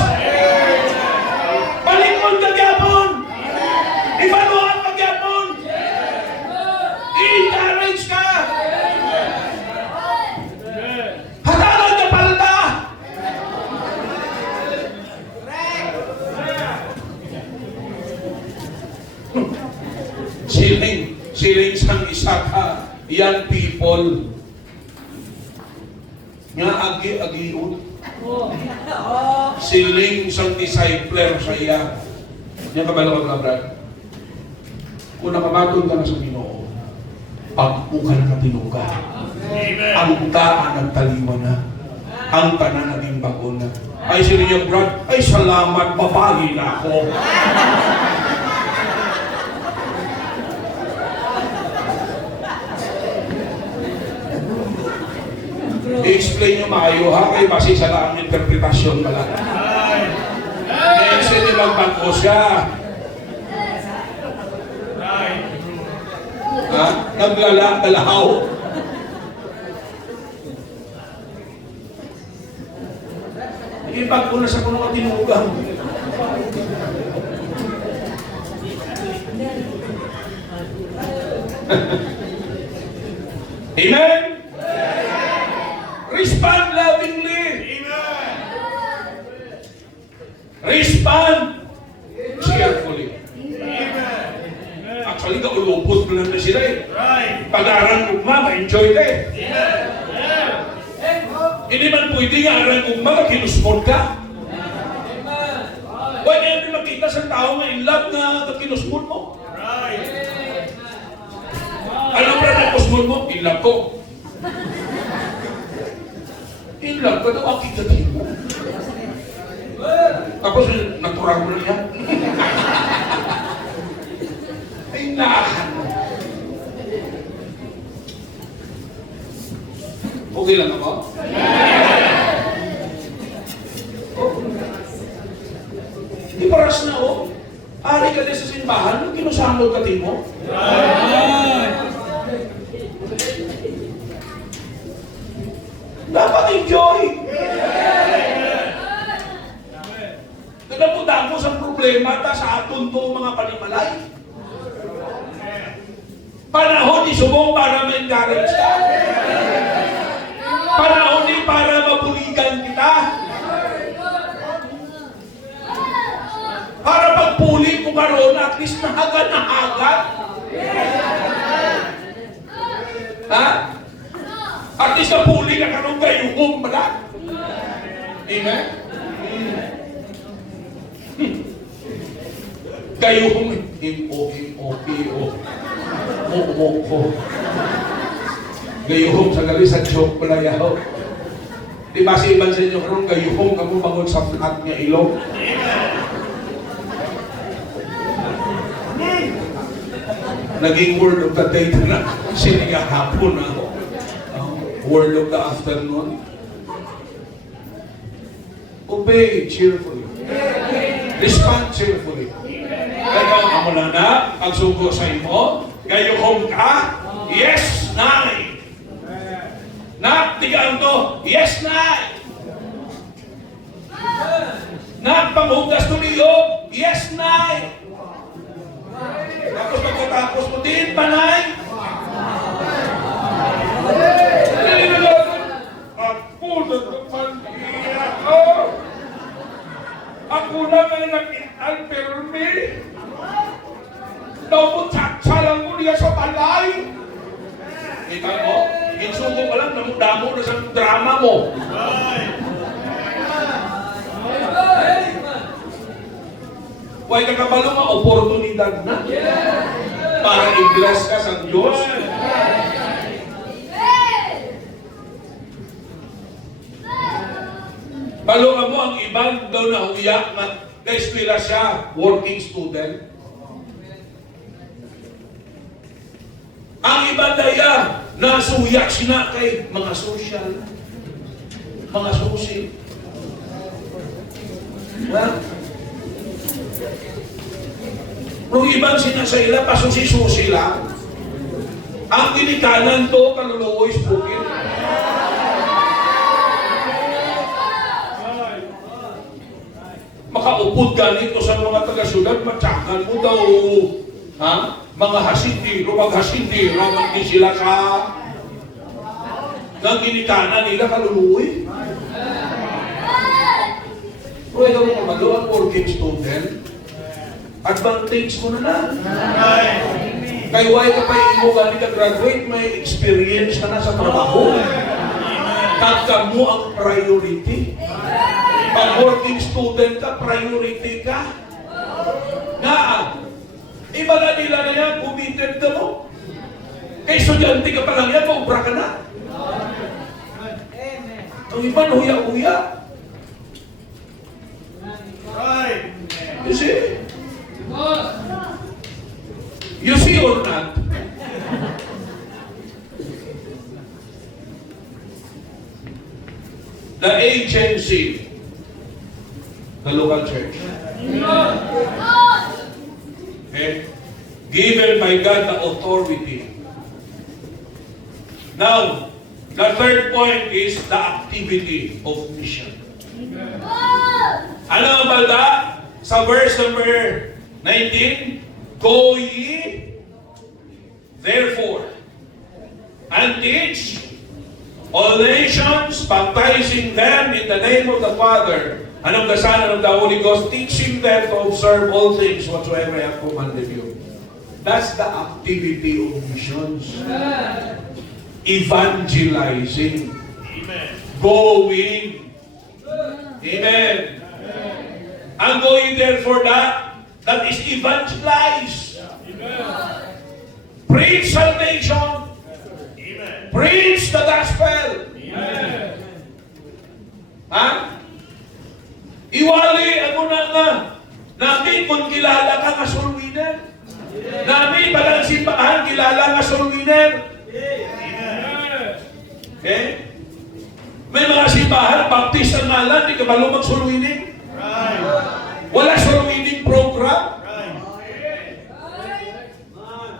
palingon ka gapon. Ibaluhan ka gapon. I-encourage ka. Hatalan ka palda. Siling sang isa ka, young people, nga agi-agiun. Siling sang discipler sa iya. Yan kabalo ka, Brad. Kung nakamatod ka na sa Ginoo, pagbukan ka tinuga. Ang daan nagtaliwa na. Ang tanan naging bago na. Ay, sila niya, Brad, ay salamat, babali na ako. I-explain nyo maayo ha, kayo base sa lang interpretasyon pala. Kasi di magbago siya. Ha? Naglala-dalahaw. Naging bago na sa kung mga tinugang. Amen? Respond lovingly. Amen. Respond cheerfully. Amen. Actually, kaulupot mo lang na sila eh. Right. Pag-aaral ugma, ma-enjoy ka eh. Amen. Hindi man pwede nga aral ugma, makinusmod ka. Whenever makita sa tao nga in love na kakinusmod mo. Right. Ano ba na kusmod mo? In love ko. Ilang ka daw aking gating mo. Tapos natural mo na yan. Ay naahan mo. Okay lang ako? Di paras na o. Ari ka din sa simbahan, kinusamod ka din mo. Dapat enjoy. Nagapudang mo sa problema ta sa aton to mga panimalay. Panahon ni subong para ma-encourage ka. Panahon ni para mabuligan kita. Para pagpuli ko karon at least nahagan. Ha? At least napuli ka kanong gayuhong pala. Amen? Gayuhong M-O-M-O-P-O Mo-mo-ko Gayuhong sa gali sa joke pala yaw. Di ba si iban sa inyo karong gayuhong kamo bangod sa flat niya ilong? Naging word of the day na siniga hapon ako. word of the afternoon? Obey cheerfully. Respond cheerfully. Kaya amo na, ang sugo sa imo, kayo home ka, yes, nay. Nak, tigaan to, yes, nay. Nak, panghugas to niyo, yes, nay. Tapos pagkatapos mo, din pa, nay. Ako na naman ako. Ako na may nag-alperme. Naubutsa lang mo niya sa balay. Kita mo, insugo pa lang, namudamo na sa drama mo. Huwag kakabalo nga, oportunidad na. Para i-bless ka sa Diyos. Palungan mo ang ibang daw na uyak na na-eskwela siya, working student. Ang ibang daya, nasuyak sila kay mga social, mga susi. Well, nung ibang sinasayla, pasusi-susi lang. Ang tinikanan to, kaluluoy, spooky. Makaupod ka nito sa mga taga-syudad, matyakan mo daw, ha? Mga hasindiro, maghasindiro, hindi sila ka nang ginikanan nila kaluluoy. Pero ikaw mo kamalo, ang working student, advantage mo na lang. Kaya why ka pa imo gani ka graduate, may experience ka na sa trabaho. Tagka mo ang priority. Pag working student ka, priority ka. Nga, iba na nila na yan, committed ka mo. Kay estudyante ka pa lang yan, maubra ka na. Ang iba, huya-huya. You see? You see or not? The agency, the local church. Okay? Given by God the authority. Now, the third point is the activity of mission. Ano ang balda? Sa verse number 19, go ye, therefore, and teach all nations, baptizing them in the name of the Father, and of the Son, and of the Holy Ghost, teaching them to observe all things whatsoever I have commanded you. That's the activity of missions. Evangelizing. Amen. Going. Amen. And going there for that is evangelize. Preach salvation. Amen. Preach the gospel. Amen. Ha? Iwali ako na nga. Namin kung kilala ka nga soul winner. Namin palang simbahan kilala nga soul winner. Okay? May mga simbahan, baptist ang ngalan, di ka ba lumang soul winning? Wala soul winning program.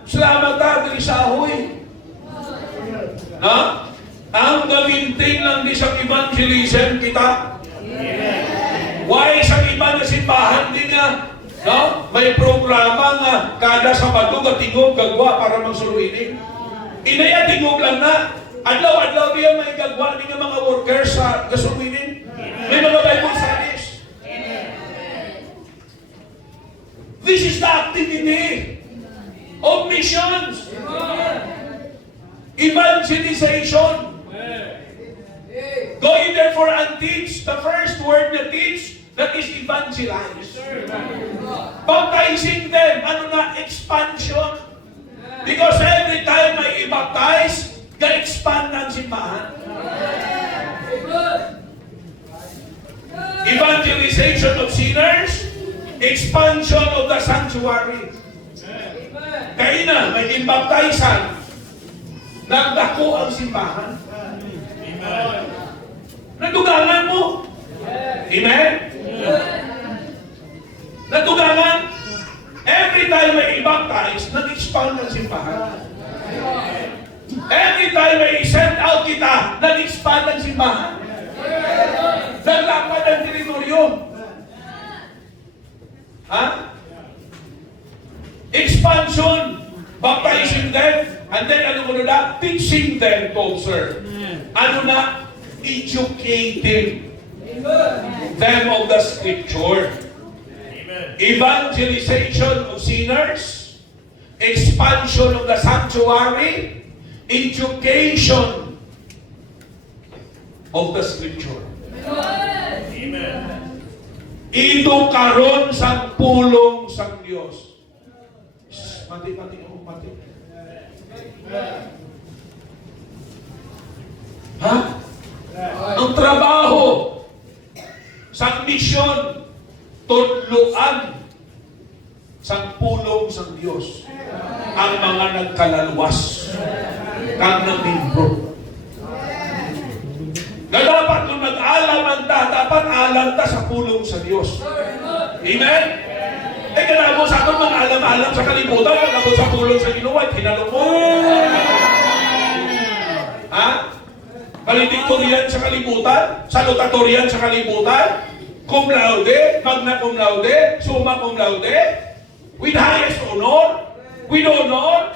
Salamat ta, dili sa ahoy. Ha? Ang gamintin lang di sa evangelism kita. Why sa iba na simbahan din nga, no? May programa nga kada Sabado nga tingog gagwa para magsuluinin. Inaya tingog lang na. Adlaw-adlaw diya may gagwa ni nga mga workers sa gasuluinin. May mga Bible studies. This is the activity of missions. Evangelization. Going therefore and teach. The first word na teach, that is evangelize. Baptizing them. Ano na? Expansion. Because every time may i-baptize, ga-expand ang simbahan. Evangelization of sinners, expansion of the sanctuary. Kaya na, may imbaptizan. Nagdako ang simbahan. Amen. Natugangan mo. Amen? Natugangan. Every time may i-baptize, nag-expand ang simbahan. Every time may i-send out kita, nag-expand ang simbahan. Naglapad ang teritoryo. Ha? Expansion. Baptizing them. And then ano mo na? Teaching them to observe. Ano na? Educating them of the Scripture. Amen. Evangelization of sinners, expansion of the sanctuary, education of the Scripture. Amen. Ito karon sa pulong sa Diyos. Mati. Ha? Ang trabaho sa misyon, tudloan sa pulong sa Diyos ang mga nagkalalwas kang nagmembro. Na dapat kung nag-alam dapat alam ta sa pulong sa Diyos. Amen? Eh kanabo sa akin mga alam-alam sa kalibutan, kanabo sa pulong sa Ginoo, hinalong mo. Ha? Valedictorian sa kalibutan, salutatorian sa kalibutan, cum laude, magna cum laude, summa cum laude, with highest honor, with honor.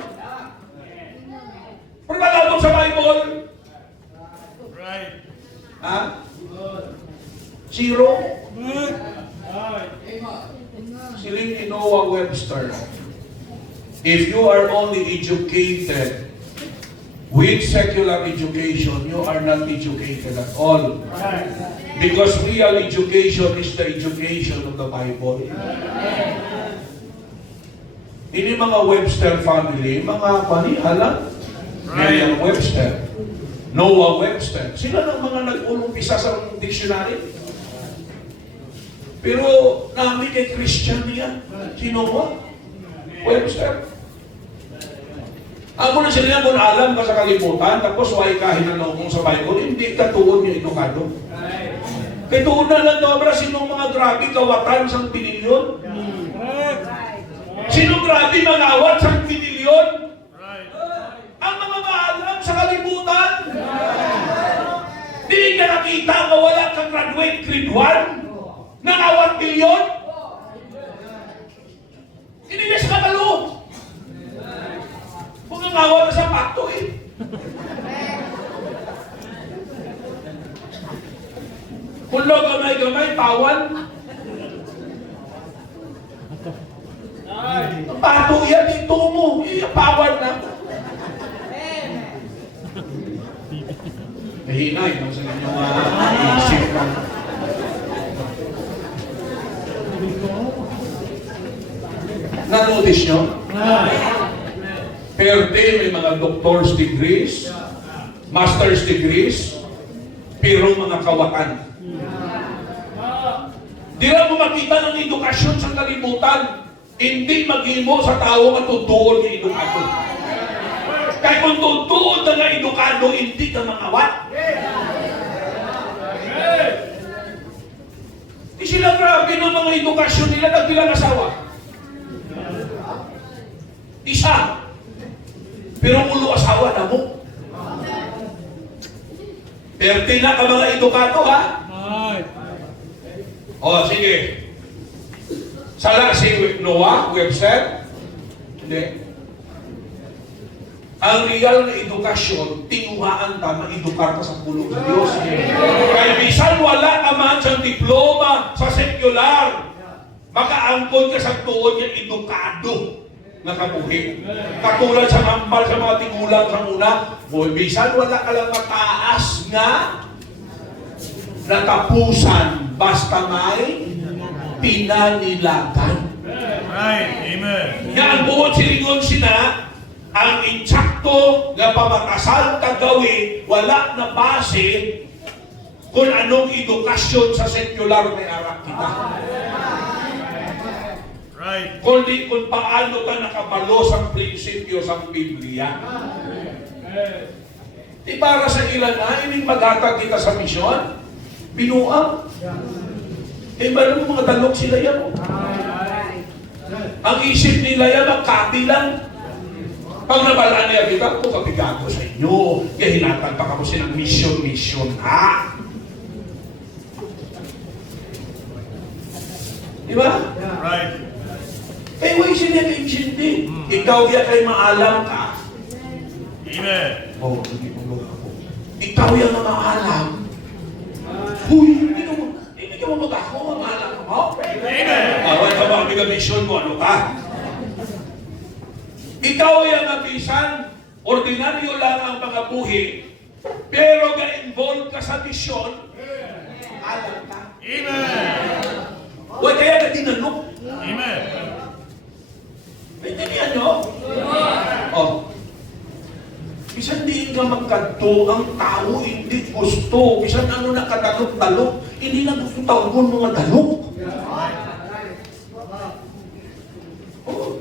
Pero malabog sa Bible, Right. ha? Zero. Siling ni Noah Webster, if you are only educated with secular education, you are not educated at all. Because real education is the education of the Bible. Ini mga Webster family, mga panihala, William Webster, Noah Webster, sila ng mga nag-umpisa sa dictionary. Pero namin kay Christian niya, si Noah Webster. Ako na sila kung alam ka sa kalibutan, tapos why ka hinanong sa Bible, hindi ka tuon yung edukado. Kaya tuon na lang dobra, sinong mga grabe kawatan sa binilyon? Sinong grabe mangawat sa binilyon? Right. Ang mga maalam sa kalibutan. Hindi ka nakita na wala kang graduate grade 1 ng awat bilyon? Hindi na sa kabalo. Kung ang awa na sa pakto eh. Kung lo gamay-gamay, pawan. Pato yan, ito mo. Pawan na. Mahinay, kung sa inyong isip mo. Na-notice nyo? Perde may mga doctor's degrees, master's degrees, pero mga kawatan. Di ra mo makita ng edukasyon sa kalibutan, hindi mag-imo sa tao matutuon ng edukado. Kaya kung tutuon ka ng edukado, hindi ka mangawat. Di sila grabe ng mga edukasyon nila, nagbilang asawa. Isa. Pero ulo asawa na mo. Pero tina ka mga edukado, ha? O, sige. Sala si Noah, Webster? Hindi. Ang real na edukasyon, tinguhaan ka, maedukar ka sa pulong sa Diyos. Kaya bisan wala ka man sa diploma sa secular, makaangkon ka sa tuon yung edukado na kabuhi. Katulad sa hambal sa mga tigulang sa una, bisan wala ka lang mataas nga natapusan, basta may pinanilagan. Right. Amen. Nga ang buod silingon sina, ang insakto nga pamatasal kagawin, wala na base kung anong edukasyon sa secular may arak kita. Right. Kundi kung paano ka nakabalo sa prinsipyo sa Biblia. Di para sa ilan na, ining maghatag kita sa misyon. Binuang. Eh, ba naman mga dalok sila yan? Ang isip nila yan, magkati lang. Pag nabalaan niya kita, ito kabigago sa inyo. Kaya hinatag pa ka mo silang mission, ha? Di ba? Right. Eh, huwag siya kaintindi. Ikaw yan kay maalam ka. Amen. Oh, hindi mo ako. Ikaw yan na maalam. Huy, hindi ka mo mag-ako, maalam ka mo. Amen. Awal ka ba kami mission mo, ano ka? Ikaw yung abisan, ordinaryo lang ang mga buhi, pero ga-involve ka sa mission, alam ka. Amen. Huwag kaya na tinanong. Amen. Naintindihan nyo? Oh. Bisan di ka magkanto, ang tao hindi gusto. Bisan ano na katalok-talok, hindi na gusto tawag mga talok. Oh.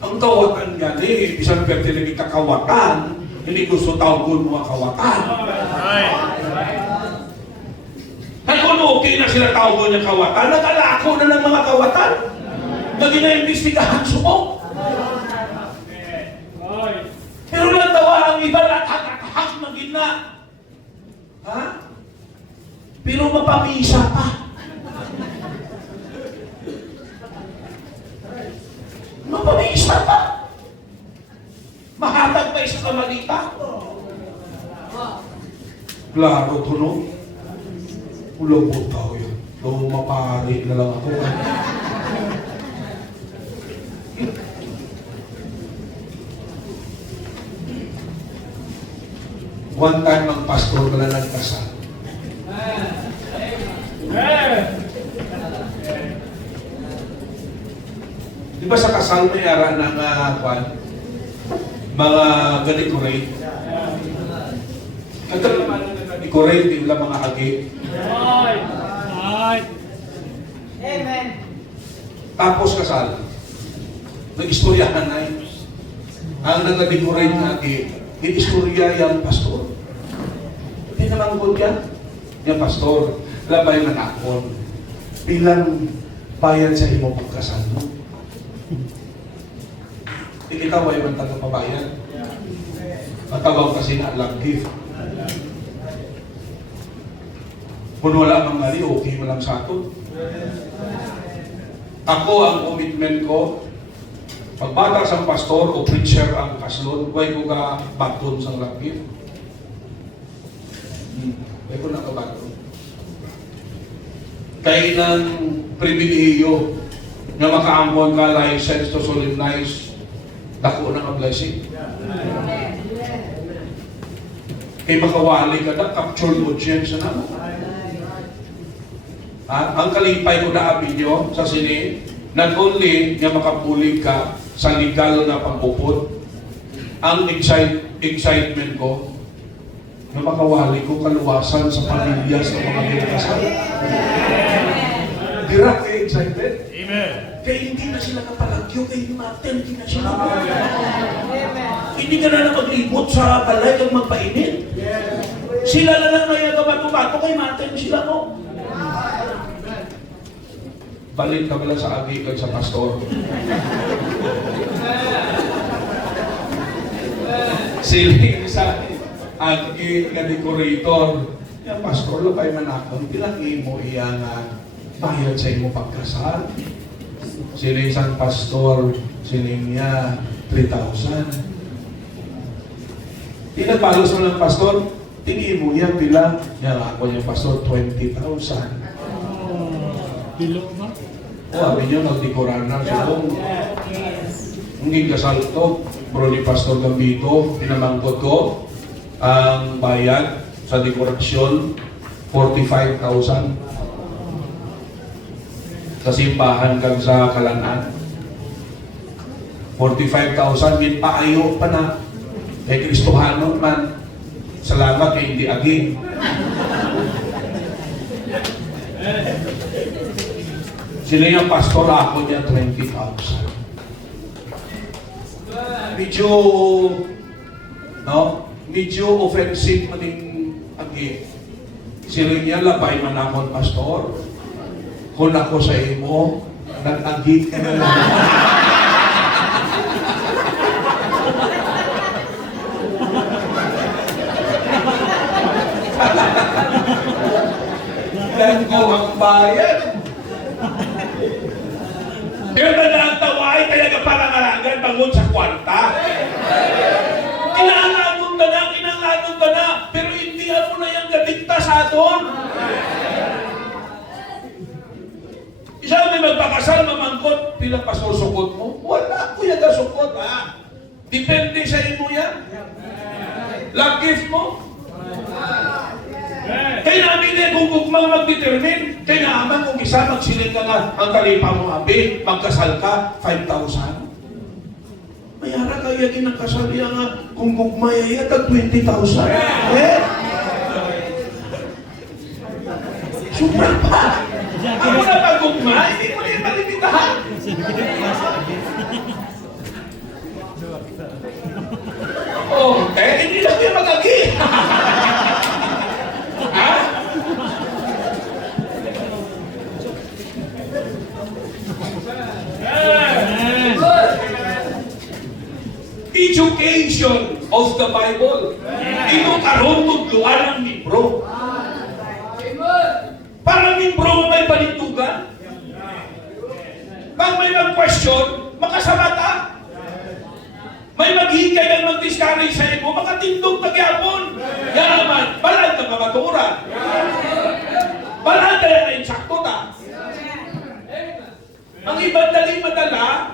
Ang kawatan nga ni, bisan pwede na kakawatan, hindi gusto tawag mga kawatan. Right. Kaya kung okay na sila tawag ng kawatan, nag-alako na ng mga kawatan. Naging na-imbestigahan subok. Pero natawa ang iba at hakakahak na gina. Ha? Pero mapamisa pa. Mapamisa pa. Mahatag pa isa kamalita. Klaro to, no? Ulang po tao yun. Kung mapari na lang ako. One time ang pastor wala nagkasal. Di ba sa kasal may ara ng mga ga-decorate? Kagad naman decorate, di wala mga agi. Amen. Tapos kasal. Nag-istoryahan na yun. Ang nag-decorate na agi, in-istorya yung pastor. Hindi naman good yan. Yung pastor, labay manakon. Bilang bayad sa imo pagkasal mo. Ikita ba yung taga-pabayan? Matawag kasi na lang gift. Kung wala mang mali, okay mo lang sa ato. Ako, ang commitment ko, pagbata sa pastor o preacher ang kaslon, huwag ko ka baton sa lang gift. Huwag ko na ka baton. Kaya ng pribilehiyo na makaambon ka license to solemnize, dako na ka blessing. Kaya makawali ka na, capture audience na mo. Ang kalipay ko na abin nyo sa sini, not only nga makapulig ka sa legal na pagpupod, ang excitement ko, na makawali ko kaluwasan sa pamilya sa mga ginakasal. Direct kayo excited? Amen. Kaya hindi na sila kapalagyo, kayo natin, hindi na sila hindi ka na maglibot sa balay kag magpainit. Sila na lang na yung gabato-bato, kayo natin sila mo. Balik ka pala sa agi kag sa pastor. Sila sa agi nga decorator. Yung pastor lo kay manakaw, bilang imo iya nga bayad sa imo pagkasal. Sila isang pastor, sining niya 3,000. Pinagpalos mo ng pastor, tingin mo yan bilang, yan ako yung pastor, 20,000. Bilo ba? O, sabi niyo, nagdekorar na subong. Hindi kasal to, bro ni Pastor Gambito, pinamangkot ko, ang bayad sa dekorasyon, 45,000. Sa simbahan kag sa Kalanan. 45,000, min paayo pa na. Kay Kristohano man, salamat kay hindi aging. Sila yung pastor, ako niya 20,000. medyo offensive maning agi. Sila niya, labay man akong pastor. Kung ako sa imo, nag-agi ka na lang. Dan ko ang bayan. Kaya na naantaway, kaya ka parangarangan bangon sa kwarta. Kinangatong ka na, pero hindi mo na yung gadikta sa aton. Isa may magpakasal, mamangkot, pila pa susukot mo? Wala ko yung gasukot, ha? Depende sa imo yan. Love gift mo. Kaya namin din kung gugmang mag-determine, kaya naman kung isa magsiling ka nga, ang kalipa mo abi, magkasal ka, 5,000. Mayara kaya din ang kasal niya nga, kung gugmay ay tag 20,000. Super pa! Ako na pag-gugmay, hindi mo na yung malimitahan. Hindi lang yung mag-agi. Ha? Education of the Bible. Ito karon tudluan ang libro. Para libro mo may palintugan. Pag may mag-question, makasamata. May maghingay ang mag-discourage sa imo, makatindog nagyapon. Yaman, balaan ka mamaturan. Balaan ka na insakto ta. Ang ibang daling madala,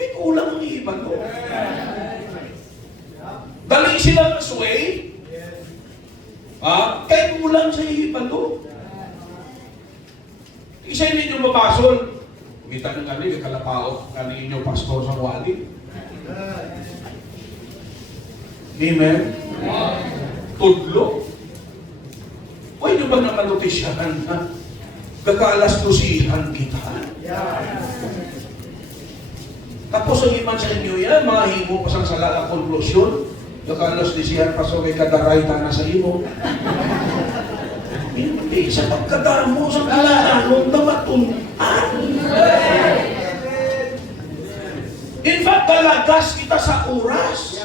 may kulang ang iba no. Dali silang masway, kaya kulang sa iba no. Isa ninyo mabasol. Kita nyo kami, kakalapao kami inyo pastor sa wali. Amen? Tudlo. Huwag nyo ba nakanutisyahan na gagalas tusihan kita? Tapos ang iman sa inyo yan, mga himo pasang sala ang konklusyon, gagalas tusihan pa so may kadaray na sa imo. Hindi, sa pagkadamo sa kalaanong na matuntaan. In fact, talagas kita sa oras.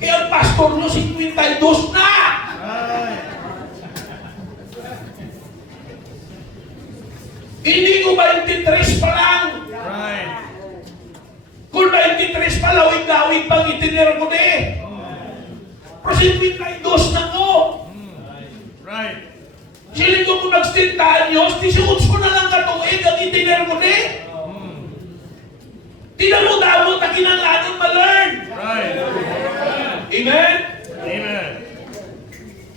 Kaya ang pastor nyo, 52 na! Hindi ko 23 pa lang. Kung 23 pa, lawig-lawig pang itinira ko na eh. Pero 52 na ko. Right. Siling ko kung nag-10 anyos, 18 na lang katuig ang itinir mo ni. Tinamot-amot ang kinanganon ma-learn. Right. Amen? Amen.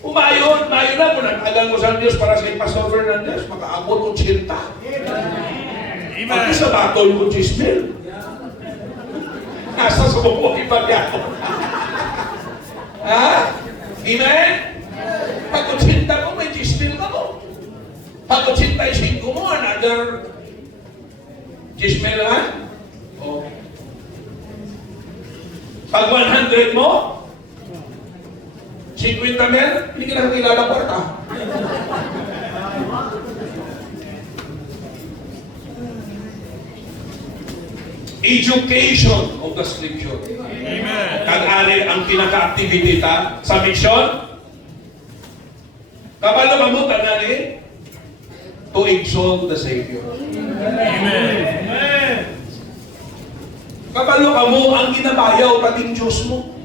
Umayon na kung nag-agal mo sa Diyos para sa Pastor Fernandez, makaabot 80. Amen. Pag isa batol ko 10,000. Nasa sa bubuhay pa niya. Ha? Amen? Pag 80 mo, may 10,000 ka mo. Pag 85 mo, another 10,000 ha? O. Pag 100 mo, 50,000, hindi ka na kakilala kwarta. Education of the Scripture. Amen. Kag-ari ang pinaka-activity ta sa mission. Kabalo ka mo, kanani, to exalt the Savior. Amen. Kabalo ka mo, ang ginabayaw pating Diyos mo.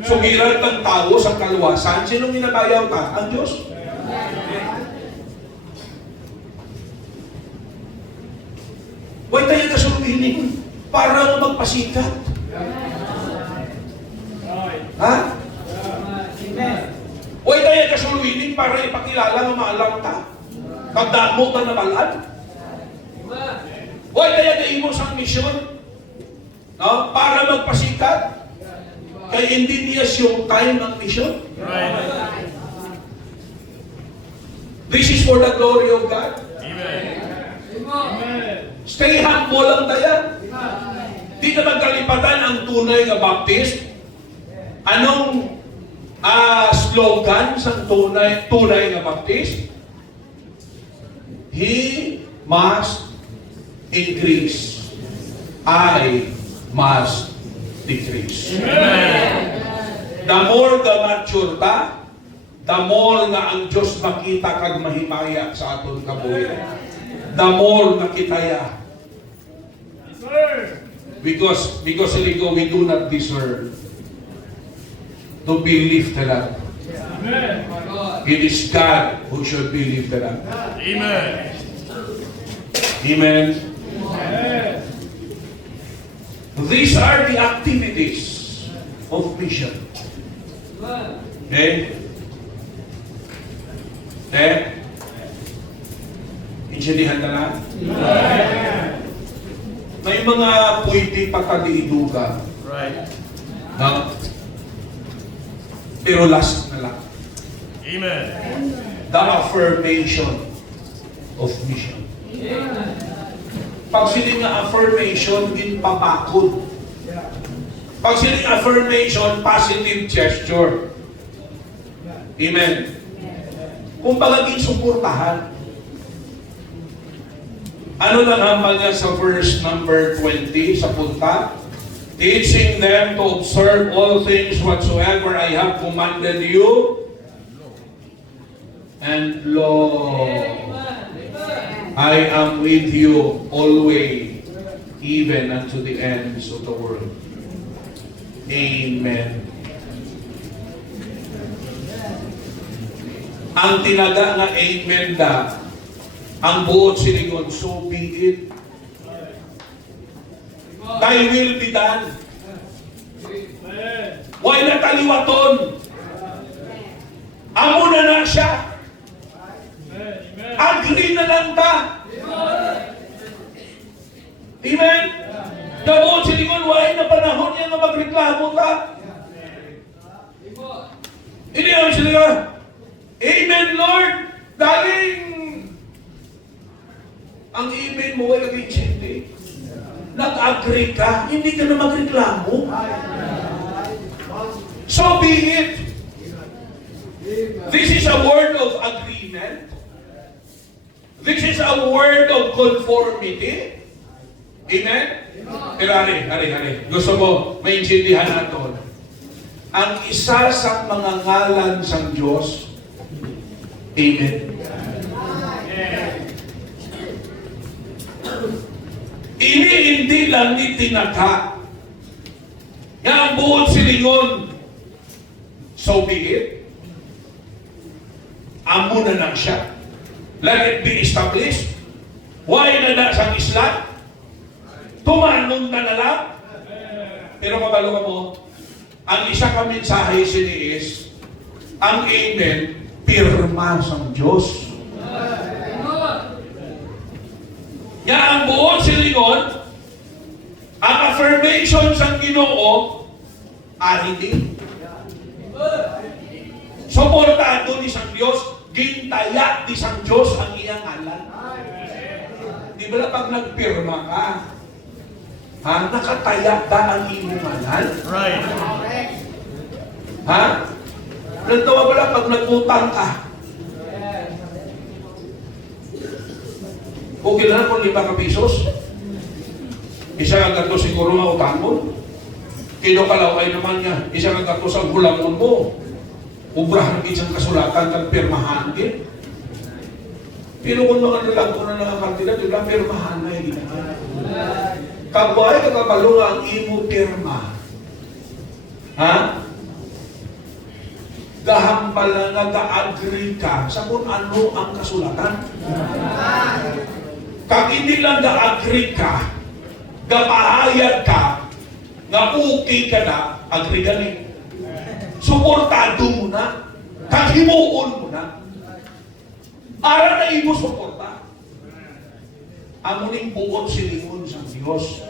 Sugiran ng tao sa kaluwasan, sinong ginabayaw ka? Ang Diyos. Huwag tayo kasulwinin para magpasikat. Ha? Huwag tayo kasulwinin para ipakilala na maalam ka. Pagdamo ka na malan. Huwag tayo kaimos ang misyon. No? Para magpasikat. Kaya hindi niya yung time ng misyon. Right. This is for the glory of God. Amen. Stay humble lang tayo. Di na magkalipatan ang tunay nga Baptist. Anong slogan sa tunay nga Baptist? He must increase. I must decrease. The more ka mature ka, the more nga ang Diyos makita kag mahimaya sa aton kabuhi. The more na kitaya. Because ligo, we do not deserve to be lifted up. It is God who should be lifted up. Amen. Amen. These are the activities of mission. Okay? Okay? Intindihan na lang? May mga pwede pataliduga. Right. No? Pero last na lang. Amen. The affirmation of mission. Pag sining nga affirmation, ginpapakod. Pag sining affirmation, positive gesture. Amen. Kung palaging suportahan. Ano lang hamal niya sa verse number 20 sa punta? Teaching them to observe all things whatsoever I have commanded you. And lo, I am with you always, even unto the ends of the world. Amen. Ang tinaga nga amen da, ang buot silingon, so be it. Thy will be done. Why na taliwaton? Amo na siya. Agree na lang ta. Amen? Dabuot silingon, why na panahon niya na magreklamo ta? Hindi naman sila. Amen, Lord. Daling ang amen mo ay naging hindi. Nag-agree ka, hindi ka na magreklamo. So be it. This is a word of agreement. This is a word of conformity. Amen? Pero hari. Gusto mo, maintindihan natin. Ang isa sa mga ngalan sa Diyos, Amen. Ini hindi lang ni tinaka. Nga ang buong silingon, so be it. Amo na lang siya. Let it be established. Why na na sa Islam? Tumanong na lang. Pero kabalo ka mo, ang isa ka mensahe siniis, ang amen, pirma sa Diyos. Nga ang buong silingon, ang affirmation sa Ginoo, ari din. Suportado ni sang Diyos, gintaya ni sang Diyos ang iyang alam. Di ba pag nagpirma ka, nakataya ka ang iyong alam? Right. Ha? Nagtawa ba lang pag nagutang ka? Okay na kung 5 ka pisos? Isa ang gato siguro nga utang mo. Kinukalaway naman niya, isa ang gato sa gulamon mo. Ubrahan ng isang kasulatan kang pirmahan din. Pero kung mga nalagko na nakakantila, di ba pirmahan na hindi na. Kabuhay kakabalo nga ang imo pirma. Ha? Gahambal na nag-agree ka sa kung ano ang kasulatan. Kag hindi lang na-agree ka, gapahayag ka, nga okay ka na, agree ka ni. Suportado mo na, kag himuon mo na. Ara na imo suporta. Ang muling buot silingon sa Diyos.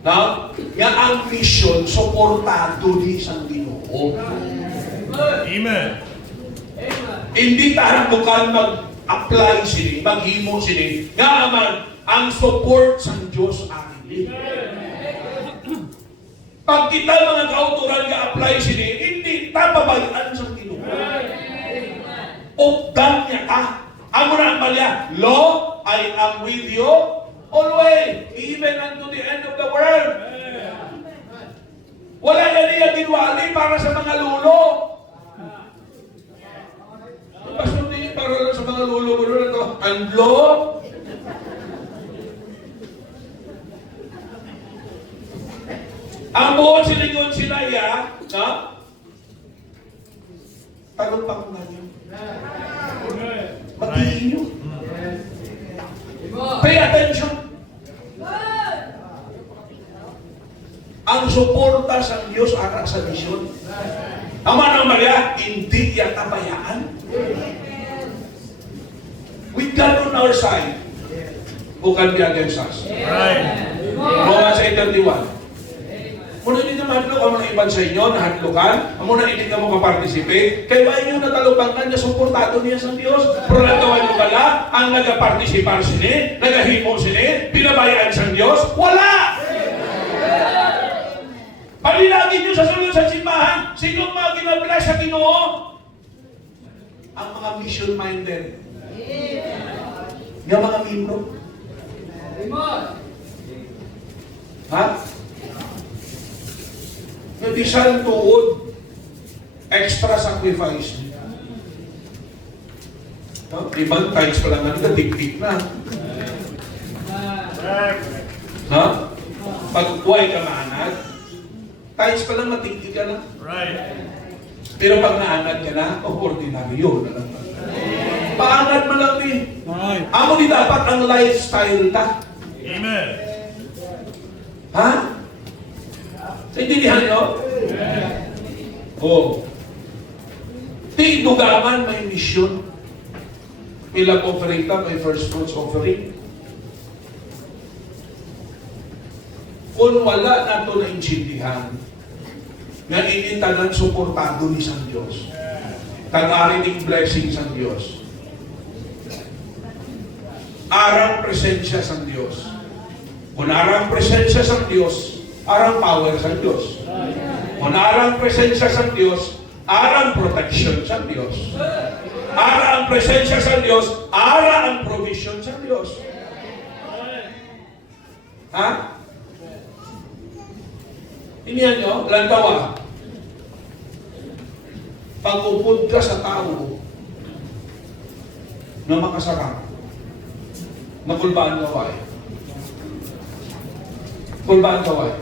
Na, nga ang mission, suportado di sa Ginoo. Amen. Hindi tayo bukan mag-apply sini, maghimo sini. Nga naman, ang support sa Diyos akin. family. Pag kita mga kauturan nga apply sini, hindi tapabayan sa Ginoo. Ugdan niya ka. Amo na ang malya, Lo, I am with you always, even unto the end of the world. Wala yan niya ginwali para sa mga lulo. Pastor din para sa mga lulo na to. And Lo, ang buong silingon sinaya, na? Tanong pa kung ganyan. Magiging nyo. Pay attention. Ang suporta sa Diyos anak sa misyon. Ama ng Maria, hindi yan tabayaan. With God on our side, who can be against us? Right. Romans 8:31. Muna hindi naman hadlok ang mga iban sa inyo, nahadlokan. Muna hindi ka mo kaparticipate. Kaya ba inyong natalupangan na suportado niya sa Diyos? Pero natawa nyo pala, ang nagaparticipar sini, nagahimo sini, pinabayaan sa Diyos? Wala! Palinagin nyo sa sunod sa simbahan, sinong mga ginabless sa Ginoo? Ang mga mission-minded. Yung mga membro. Ha? Yung bisan tuod, extra sacrifice. No? Ibang times pa lang nga, tig-tig na. Ha? Pag buhay ka maanad, times pa lang matig-tig ka na. Right. Pero pag naanad ka na, ordinary yun. Paanad mo lang eh. Amo di dapat ang lifestyle ta. Amen. Ha? Naintindihan nyo? Oo. Di dugaman may mission. May love offering ka, may first fruits offering. Kung wala na ito naintindihan, nga inintanan suportado ni San Diyos. Tag-arining blessing sa Diyos. Arang presensya sa Diyos. Kung arang presensya sa Diyos, arang power sa Diyos. Kung arang presensya sa Diyos, arang protection sa Diyos. Arang presensya sa Diyos, arang provision sa Diyos. Ha? Iniyan nyo, lantawa. Pag-upod ka sa tao na makasarap, magulbaan kaway. Kulbaan kaway.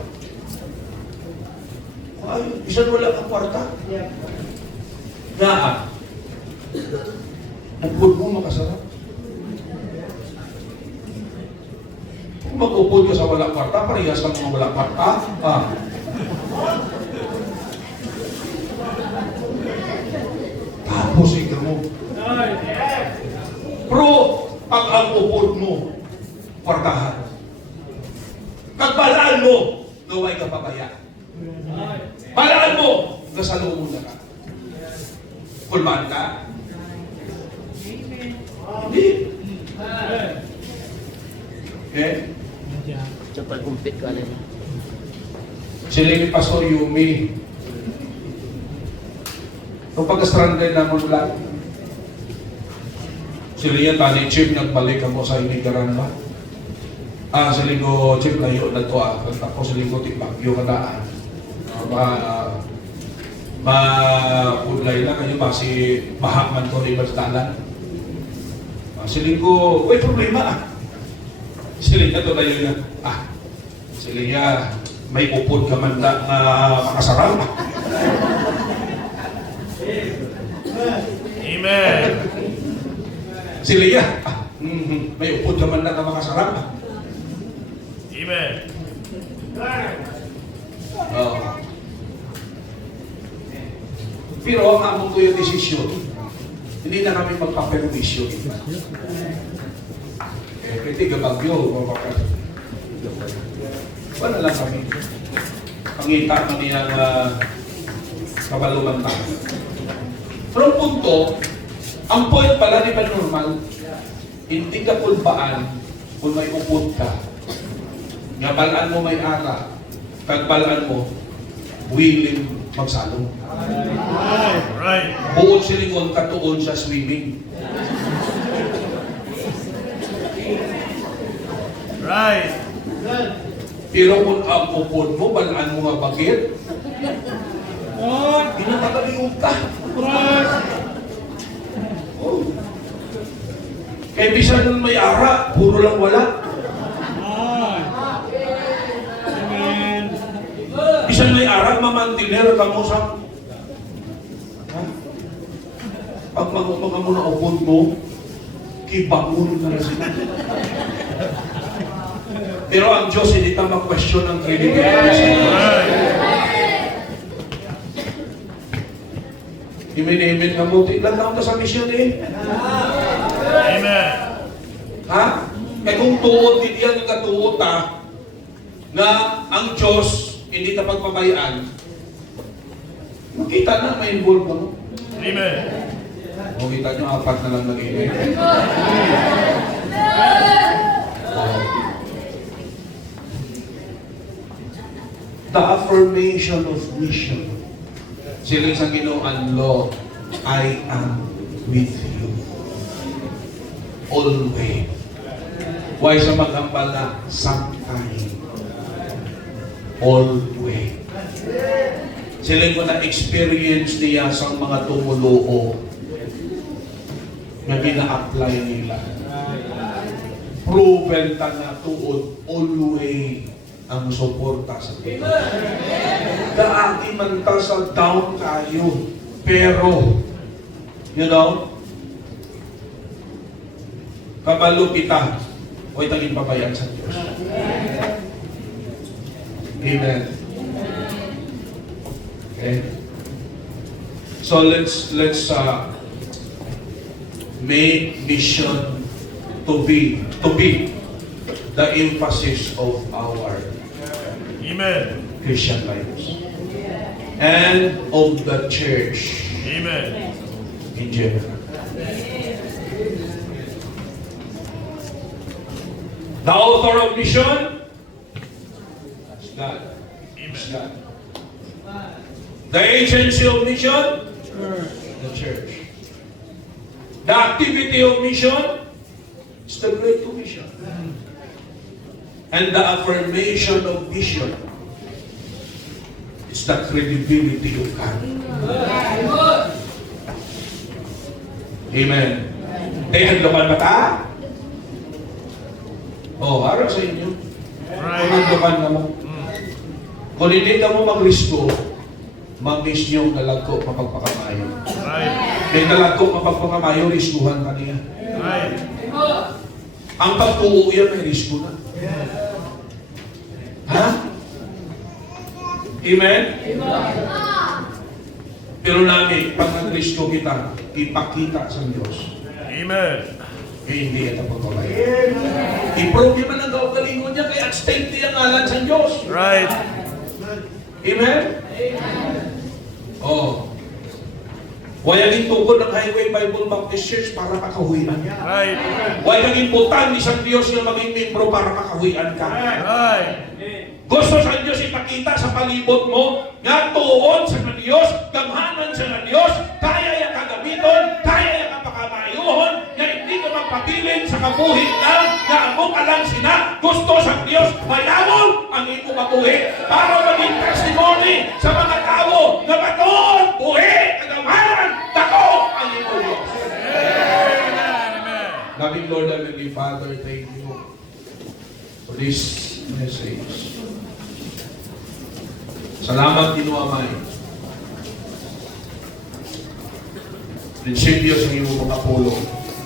Ay, isan wala kang kwarta? Naan. Upod mo makasarap. Kung mag-upod ka sa wala kwarta, parehas ka mga wala kwarta. Ah. Tapos ikaw mo. Pero, pag ang upod mo, kwartahan. Pagbalaan mo, gaway ka pabaya. Balaan mo, nasalungon na ka. Kulmaan ka? Hindi. Okay? Cepat kumpit ka na. Sila ni Pastor Yumi. Nung pag-stranded na mo lang, sila yan, tani Chip, nagbalik ako sa Inigaran ba? Sa linggo, Chip, layo na ito tapos sa linggo, Bagyo kadaan. Ma-udlay lang kayo, basi bahaman ko rin bastalan. Sa linggo, may problema Sila na ito tayo na, sila yan, may upod ka man na makasarap. Amen. Sila yan, may upod ka man na makasarap. Amen. Pero ang among ko yung desisyon, hindi na kami magpapermisyon. Pwede gabagyo, wala lang kami. Pangita kami ang kabaluan tayo. Pero ang punto, ang point pala di ba normal, hindi ka kulbaan kung may upod ka. Nga balaan mo may ara. Kag balaan mo, willing magsalong. Right. Buod silingon katuon sa swimming. Right. Pero kung ang pupod mo, balaan mo nga bakit? Ginatagaliw ka. Oh. Kaya bisan nun may ara, puro lang wala. Bisan may ara, mamantiner ka mo sa... Ha? Pag mga mo na upod mo, kibangon na rin sila. Pero ang Diyos hindi ta mag-question ng credibility. Imin-imin ka mo, ilan taon ka sa mission eh? Amen. Ha? Eh kung tuod, hindi yan katuod ta, na ang Diyos hindi ta pagpabayaan, makita na may involve mo. No? Amen. O kita nyo, apat na lang nag-inig. The affirmation of mission. Sila sa Ginoon, Lord, I am with you. Always. Why sa magambal na sometime? Always. Sila ko na-experience niya sa mga tumuloo na gina-apply nila. Proven ta na tuod, always ang suporta sa Pilipinas. Kaagi man ta sa down kayo. Pero, you know, kabalo kita, huwag taging pabayaan sa Diyos. Amen. Okay? So let's make mission to be the emphasis of our Amen. Christian lives and of the church Amen. in general. The author of mission is God. Is God. The agency of mission, the church. The activity of mission is the Great Commission. And the affirmation of vision is the credibility of God. Amen. Kaya haglukan ba ta? Oh, harap sa inyo. Kung haglukan na mo. Kung hindi ka mo mag-risko, mag-miss nyo galagko mapagpakamayo. Right. Kaya galagko mapagpakamayo, riskuhan ka niya. Right. Ang pagtuo yan, may risko na. Ha? Amen? Pero namin, pag nag-risko kita, ipakita sa Diyos. Amen. Eh, hindi ito pagbabayan. I-prove man ang kaugalingon niya, kaya at stake niya ang ngalan sa Diyos. Right. Amen? Oh. Huwag yung tukod ng Highway Bible Baptist Church para kakahuian niya. Right. Huwag yung imputan ni San Diyos yung maging membro para kakahuian ka. Right. Gusto sa Diyos ipakita sa palibot mo nga tuon sa Diyos, gamhanan sa Diyos, kaya yung kagamiton, kaya yung kapakamayuhon, nga hindi ka magpabilin sa kabuhit na amok alang sina. Gusto sa Diyos, mayamon ang imo kabuhit para maging testimony sa mga tao na baton, buhi, kagamhanan, dako ang imo Diyos. Amen. Loving Lord, Heavenly Father, thank you for this message. Salamat din Amay. Prinsipyo sa iyong mga pulong.